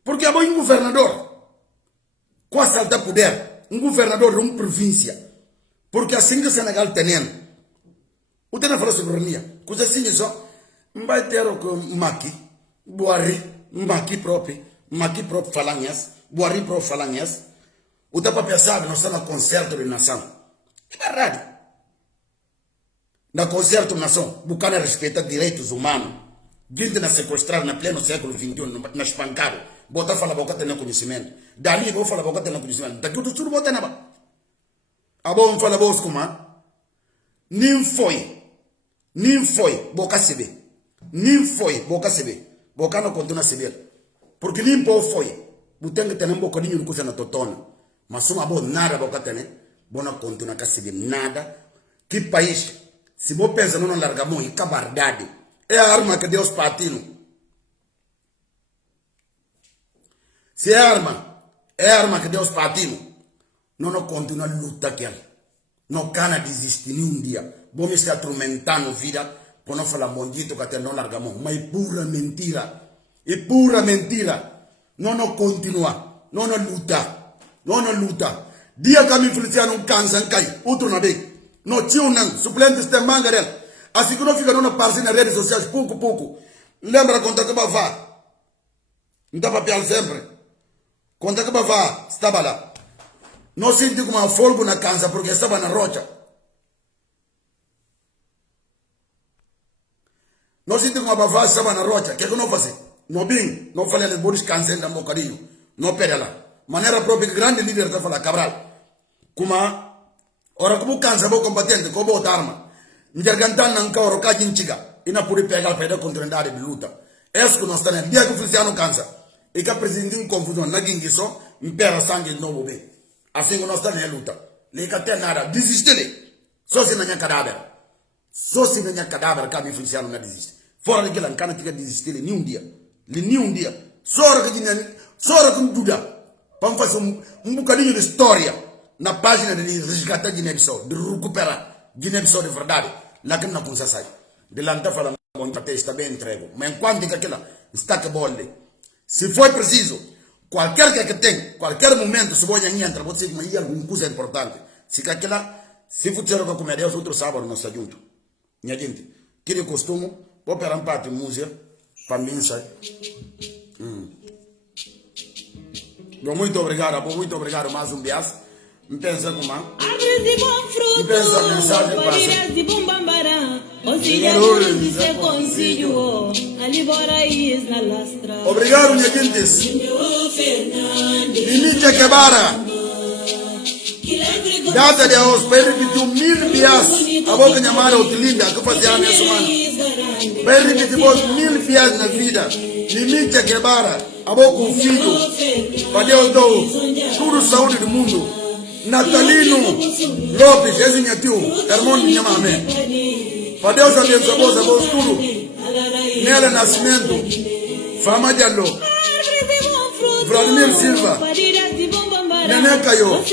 Porque é um governador com assaltar poder. Um governador de uma província. Porque assim que o Senegal tem. O que não fala soberania? Coisa assim, só. Não vai ter o que Maqui, Buari, Maqui próprio falanhas, Buari próprio falanhas. O que para pensar, nós estamos no concerto de nação. É verdade. No concerto de nação, buscando respeitar direitos humanos. Gente na sequestrar na pleno século XXI, na espancado. Bota fala boca tem conhecimento. Dali vou falar boca tem conhecimento. Daqui tudo bota na ba. A bom fala boca como? Nem foi boca sebe. Nem foi boca sebe. Boca não continua a seber. Porque nem foi. Botem que tem um bocadinho de coisa na totona. Mas uma boa nada boca tem. Boa não continua a seber nada. Que país? Se você pensa não larga mão e cabardade. É a arma que Deus patino. Se é a arma que Deus patino. Não continua a luta aqui. Não cana desistir nenhum dia. Vamos estar atormentando a vida. Por não falar bondito que até não larga mão. Mas é pura mentira. É pura mentira. Não continua. Não luta. Dia que a minha feliciana não cansa, não cai. Outro na vez. Não tinha não. Suplentes tem manga dela. Assim que não fica numa parte nas redes sociais, pouco. Lembra quando que vai? Não dá papel sempre. Quando que vai? Estava lá. Não senti como uma folga na casa porque estava na rocha. Não senti como uma vai estava na rocha. O que não fazia? Não bem. Não falei de Boris Cancel da bocadinho. Não pera lá. Maneira própria, grande líder está falando, Cabral. Como, ora como cansa, vou combatente, como outra arma. Njergantan não quer o cajin chiga. E não pode pegar para a continuidade de luta. Esse que nós estamos, dia que o Feliciano cansa. E que apresenta uma confusão, na guinguição, impera sangue de novo bem. Assim que nós estamos em luta. Ele que tem nada, desiste. Só se não é cadáver. Que a Feliciano não desiste. Fora daquilo, não can desistir nenhum dia. Só que dúvida. Vamos fazer um bocadinho de história na página de resgatar Guiné-Bissau, de recuperar Guiné-Bissau de verdade. Lá que não consegue sair. De lá não está falando que está bem entregue. Mas enquanto que aquilo está que bolde. Se for preciso, qualquer momento, se você entra, você tem que ir alguma coisa importante. Se for tirar com a comédia, os outros sábados não está junto. Minha gente, que de costume, vou pegar um parte de música para mim sair. Muito obrigado mais um dia. Me pensa como Árvores de bom fruto, pensa a mensagem folhas de bumbambará, consiga de ser consigo, ali bora is na lastra. Obrigado, minha gente. Inicia Quebara. Data de hoje, para repetir 1000 dias. A boca chamada Utilinda, que fazia a minha semana. Para repetir 1000 dias na vida. Limite Quebara, Aboco Filho, Padeu Dou, tudo saúde do mundo. Natalino Lopes, esse é tio, irmão de Nhamame. Padeu Sabia Sabor, tudo. Nela Nascimento, Fama Diallo, Vladimir Silva, Nenê Caio,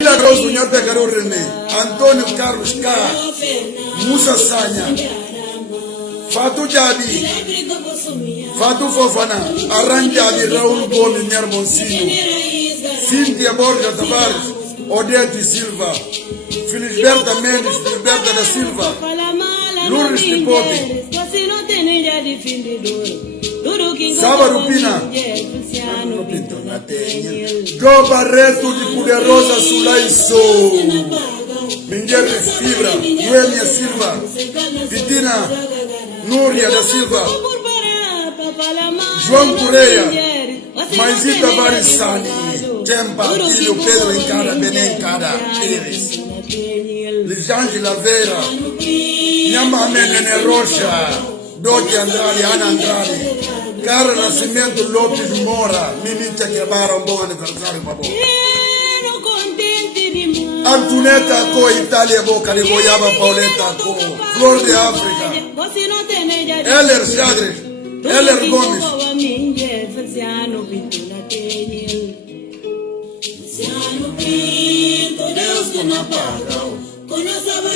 Milagroso Nhote Caro René, Antônio Carlos K, Musa Sanha, Fatou Jadi, Fatou Fofana, Arranjadi Raul Gomes Nermoncino, Cíntia Borja Tavares, Odete Silva, Felisberta Mendes, Felisberta da Silva, Lourdes Tipote, Sábado Pina, João Barreto de Poderosa Sulaiso, Mingueles Fibra, Noêmia Silva, Pitina, Núria da Silva, João Correia, Maisita Varissani, Tempa, Filho Pedro em cada, Benem em cada, Pires, Lisângela Vera, Nhamame Nene Rocha, Dote Andrade, Ana Andrade, Cara Nascimento Lopes Mora, Mimita Quebara, um bom aniversário, papo. Antoneta Co, Itália Boca de Goiaba, Pauleta Co, Flor de África, Heller Chadres, Heller Gomes,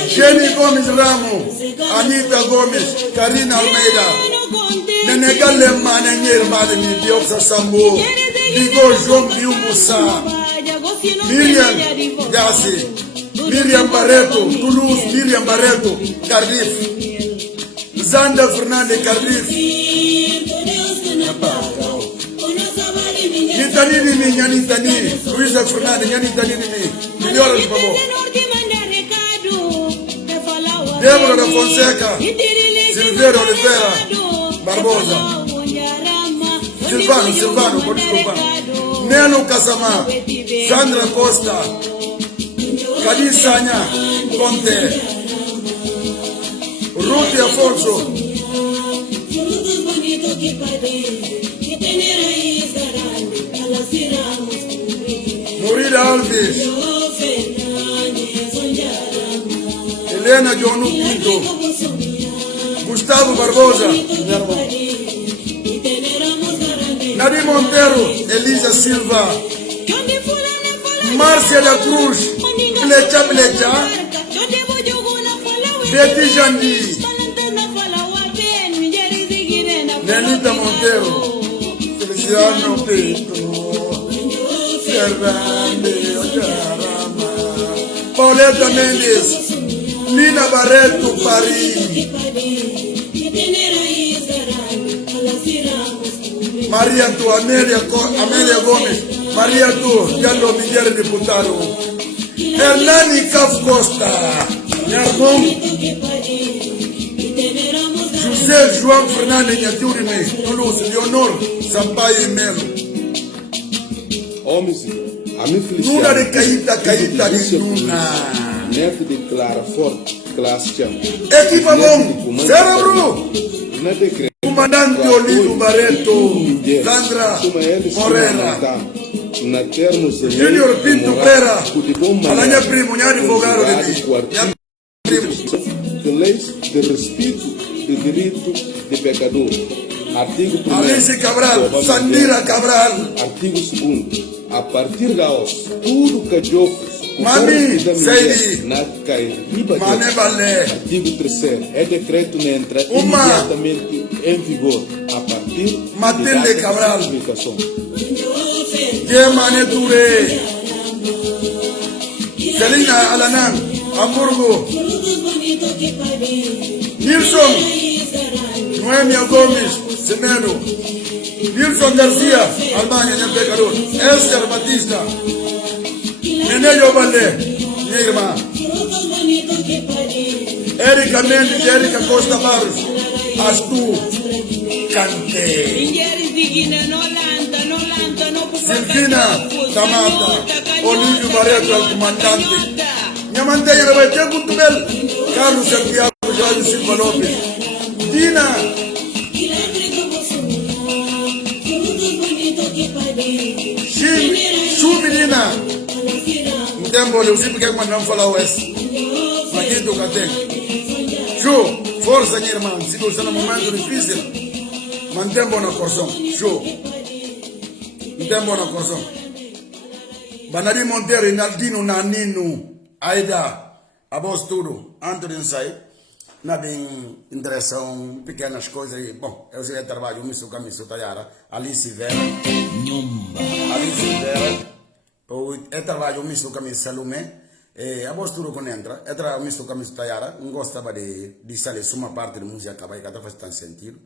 Jenny Gomes Ramos, Anita Gomes, Karina Almeida, Nenegale Manenyer Madeni Dioxa Sambo, Bigo João Biu Moussa, Miriam Gassi, Miriam Barreto, Toulouse, Miriam Barreto, Cardiff, Zanda Fernandes Cardiff, Nitanini Nyanitani, Luisa Fernandes Nyanitani, melhoras por favor. Débora da Fonseca, Silveira Oliveira, Barbosa, Silvano, por desculpa, Neno Casamá, Sandra Costa, Cadi Sanha, Conte, Ruth Afonso, Morida Alves, Helena Jonu Pinto, Gustavo Barbosa, Nadi Montero, Elisa Silva, Márcia da Cruz, Blecha, Betty Jandi, Nenita Montero, Feliciano Pinto, Fernande Ojarama, Pauleta Mendes, Lina Barreto Paris, Maria Tu Amélia Gomes, Maria Tu Diallo Miguel Diputado, Hernani Caf Costa, Nermon, José João Fernandes Nhaturime, Toulouse, Leonor Sampaio Melo. Homens, a minha felicidade. Luna de Caíta de Luna. Neto declara forte, classe champ. Equipa bom, cérebro. Comandante Olivo Barreto, Sandra Morera, Júnior Pinto Pera, Alanha Primo, minha advogado de mim. Leis de respeito do direito de pecador. Artigo 1. Alice Cabral, Sandira Cabral. Artigo 2. A partir da os, tudo que ofre. Mami, Seidi, Mane Balé. Artigo 3. É decreto que entra imediatamente em vigor a partir Matilde da Cabral, publicação. Gemane Touré, Celina Alanan, Hamburgo, Nilson, Noemia Gomes, Semedo, Nilson Garcia, Albania, Pecador, Esther Batista, Nenê Balé, minha irmã, Erika Mendes, Erika Costa Barros, Astu, Cante, Silvina Tamata, Olívio Barreto, o comandante, minha mantenha vai ter muito bem, Carlos Santiago, Jorge Silva Lopes, Dina. Subirina. Tempo, eu sempre quero mandar followers. Aqui do Catec. Show, força, minha irmã. Se você está num momento difícil, mantém bom na coração. Show. Mantém bom na coração. Banari Monteiro, Inaldino, Nanino, Aida, a voz tudo, Anthony Sai. Na bem interação, pequenas coisas. Bom, eu sei trabalho, eu me sou camisa, Tayara, Alice Vera. Alice Vera. Eu trabalho, eu me sou camisa, Salomé. A voz tudo quando entra, eu trabalho, eu me sou camisa, Tayara. Não gostava de sair uma parte da música, acaba e cada faz tanto sentido.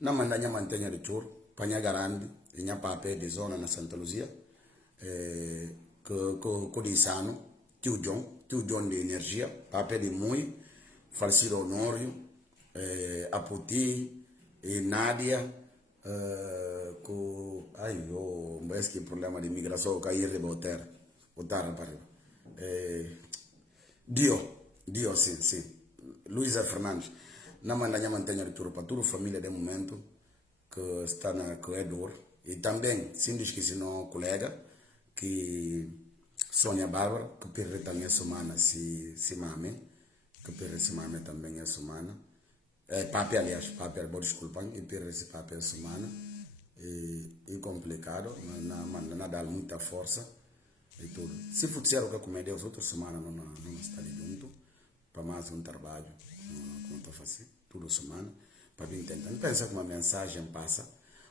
Na mandanha mantenha de chur, panha garante, minha papel de zona na Santa Luzia. Que di Sano, tio John de energia, papel de Mui. Falsiro Honorio, Aputi, Nadia, mas que problema de imigração, cair de botar para Dio, sim. Luísa Fernandes, na manhã mantenha de tudo para toda a família de momento que está na Equador e também, sem esquecer, no colega que Sônia Bárbara, que perde também a semana se mame. Que per semana também é semana. Papel, aliás, vou desculpar, e per esse papel semana. É complicado, não dá muita força e tudo. Se for sério que comer Deus, outra semana não está ali junto, para mais um trabalho, como estou fazendo, toda semana, para vir tentar. Não pensa que uma mensagem passa,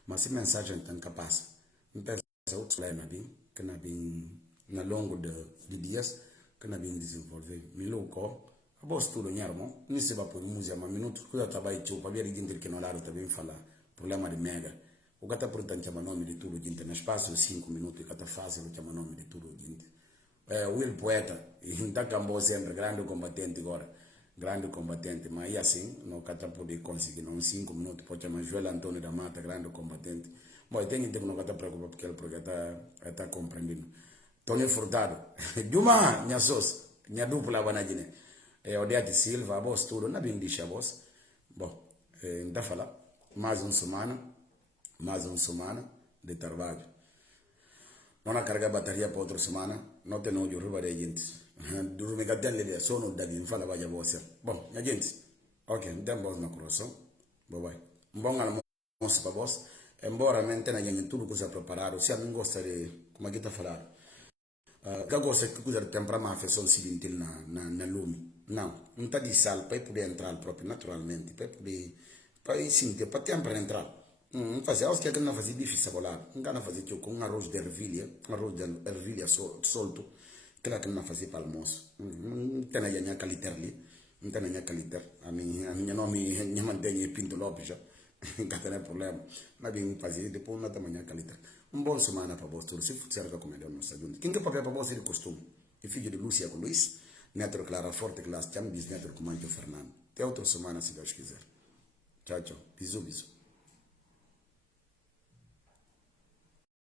mas se a mensagem tem que passa. Não pensa que outro problema que não vem, ao longo de dias, que não vem desenvolver. Me louco. A voz tudo, minha irmã, não se vai por música, mas minuto que eu trabalho, para ver gente que não lá também falar, problema de mega. O que está portanto chama nome de tudo, gente, no espaço de 5 minutos, o que está fácil, chama nome de tudo, gente. Will Poeta, está cambo sempre, grande combatente agora, mas e assim, não está poder conseguir, não 5 minutos, pode chamar Joel Antônio da Mata, grande combatente. Bom, tem gente que não está preocupado porque ele está compreendendo. Tony Furtado, Juma, minha sócia, minha dupla, Banadine. Odiati Silva, a voz tudo, não bem deixa a voz. Bom, ainda falar, mais uma semana de trabalho. Não há carga bateria para outra semana, não tem onde riba de gente. Dorme que tem ali, só não dá de fala vai a voz. Bom, minha gente, ok, tem voz na coração. Bye. Bom almoço para vós. Embora não tenha gente tudo que já preparado, se a mim gosta de, como aqui está falando, que gosta de coisa de tempo para a feição civil na lume. Não está de sal para poder entrar próprio naturalmente, para sentir, para tempo para entrar. Não fazia, acho que não fazia difícil a bolar. Não fazer com um arroz de ervilha solto, que não fazia para almoço. Não tem a caliter ali, não tem a caliter. A minha nome é Mantenha Pinto Lopes já, não tem problema. Mas bem fazer, depois não tem a caliter. Bom semana para você, se for certo como é o nosso ajuda. Quem que papel para você de costume? É filho de Lúcia com Luiz. Neto Clara Forte Classe, chama bisneto com Manjo Fernando. Até outra semana, se Deus quiser. Tchau. Bisu.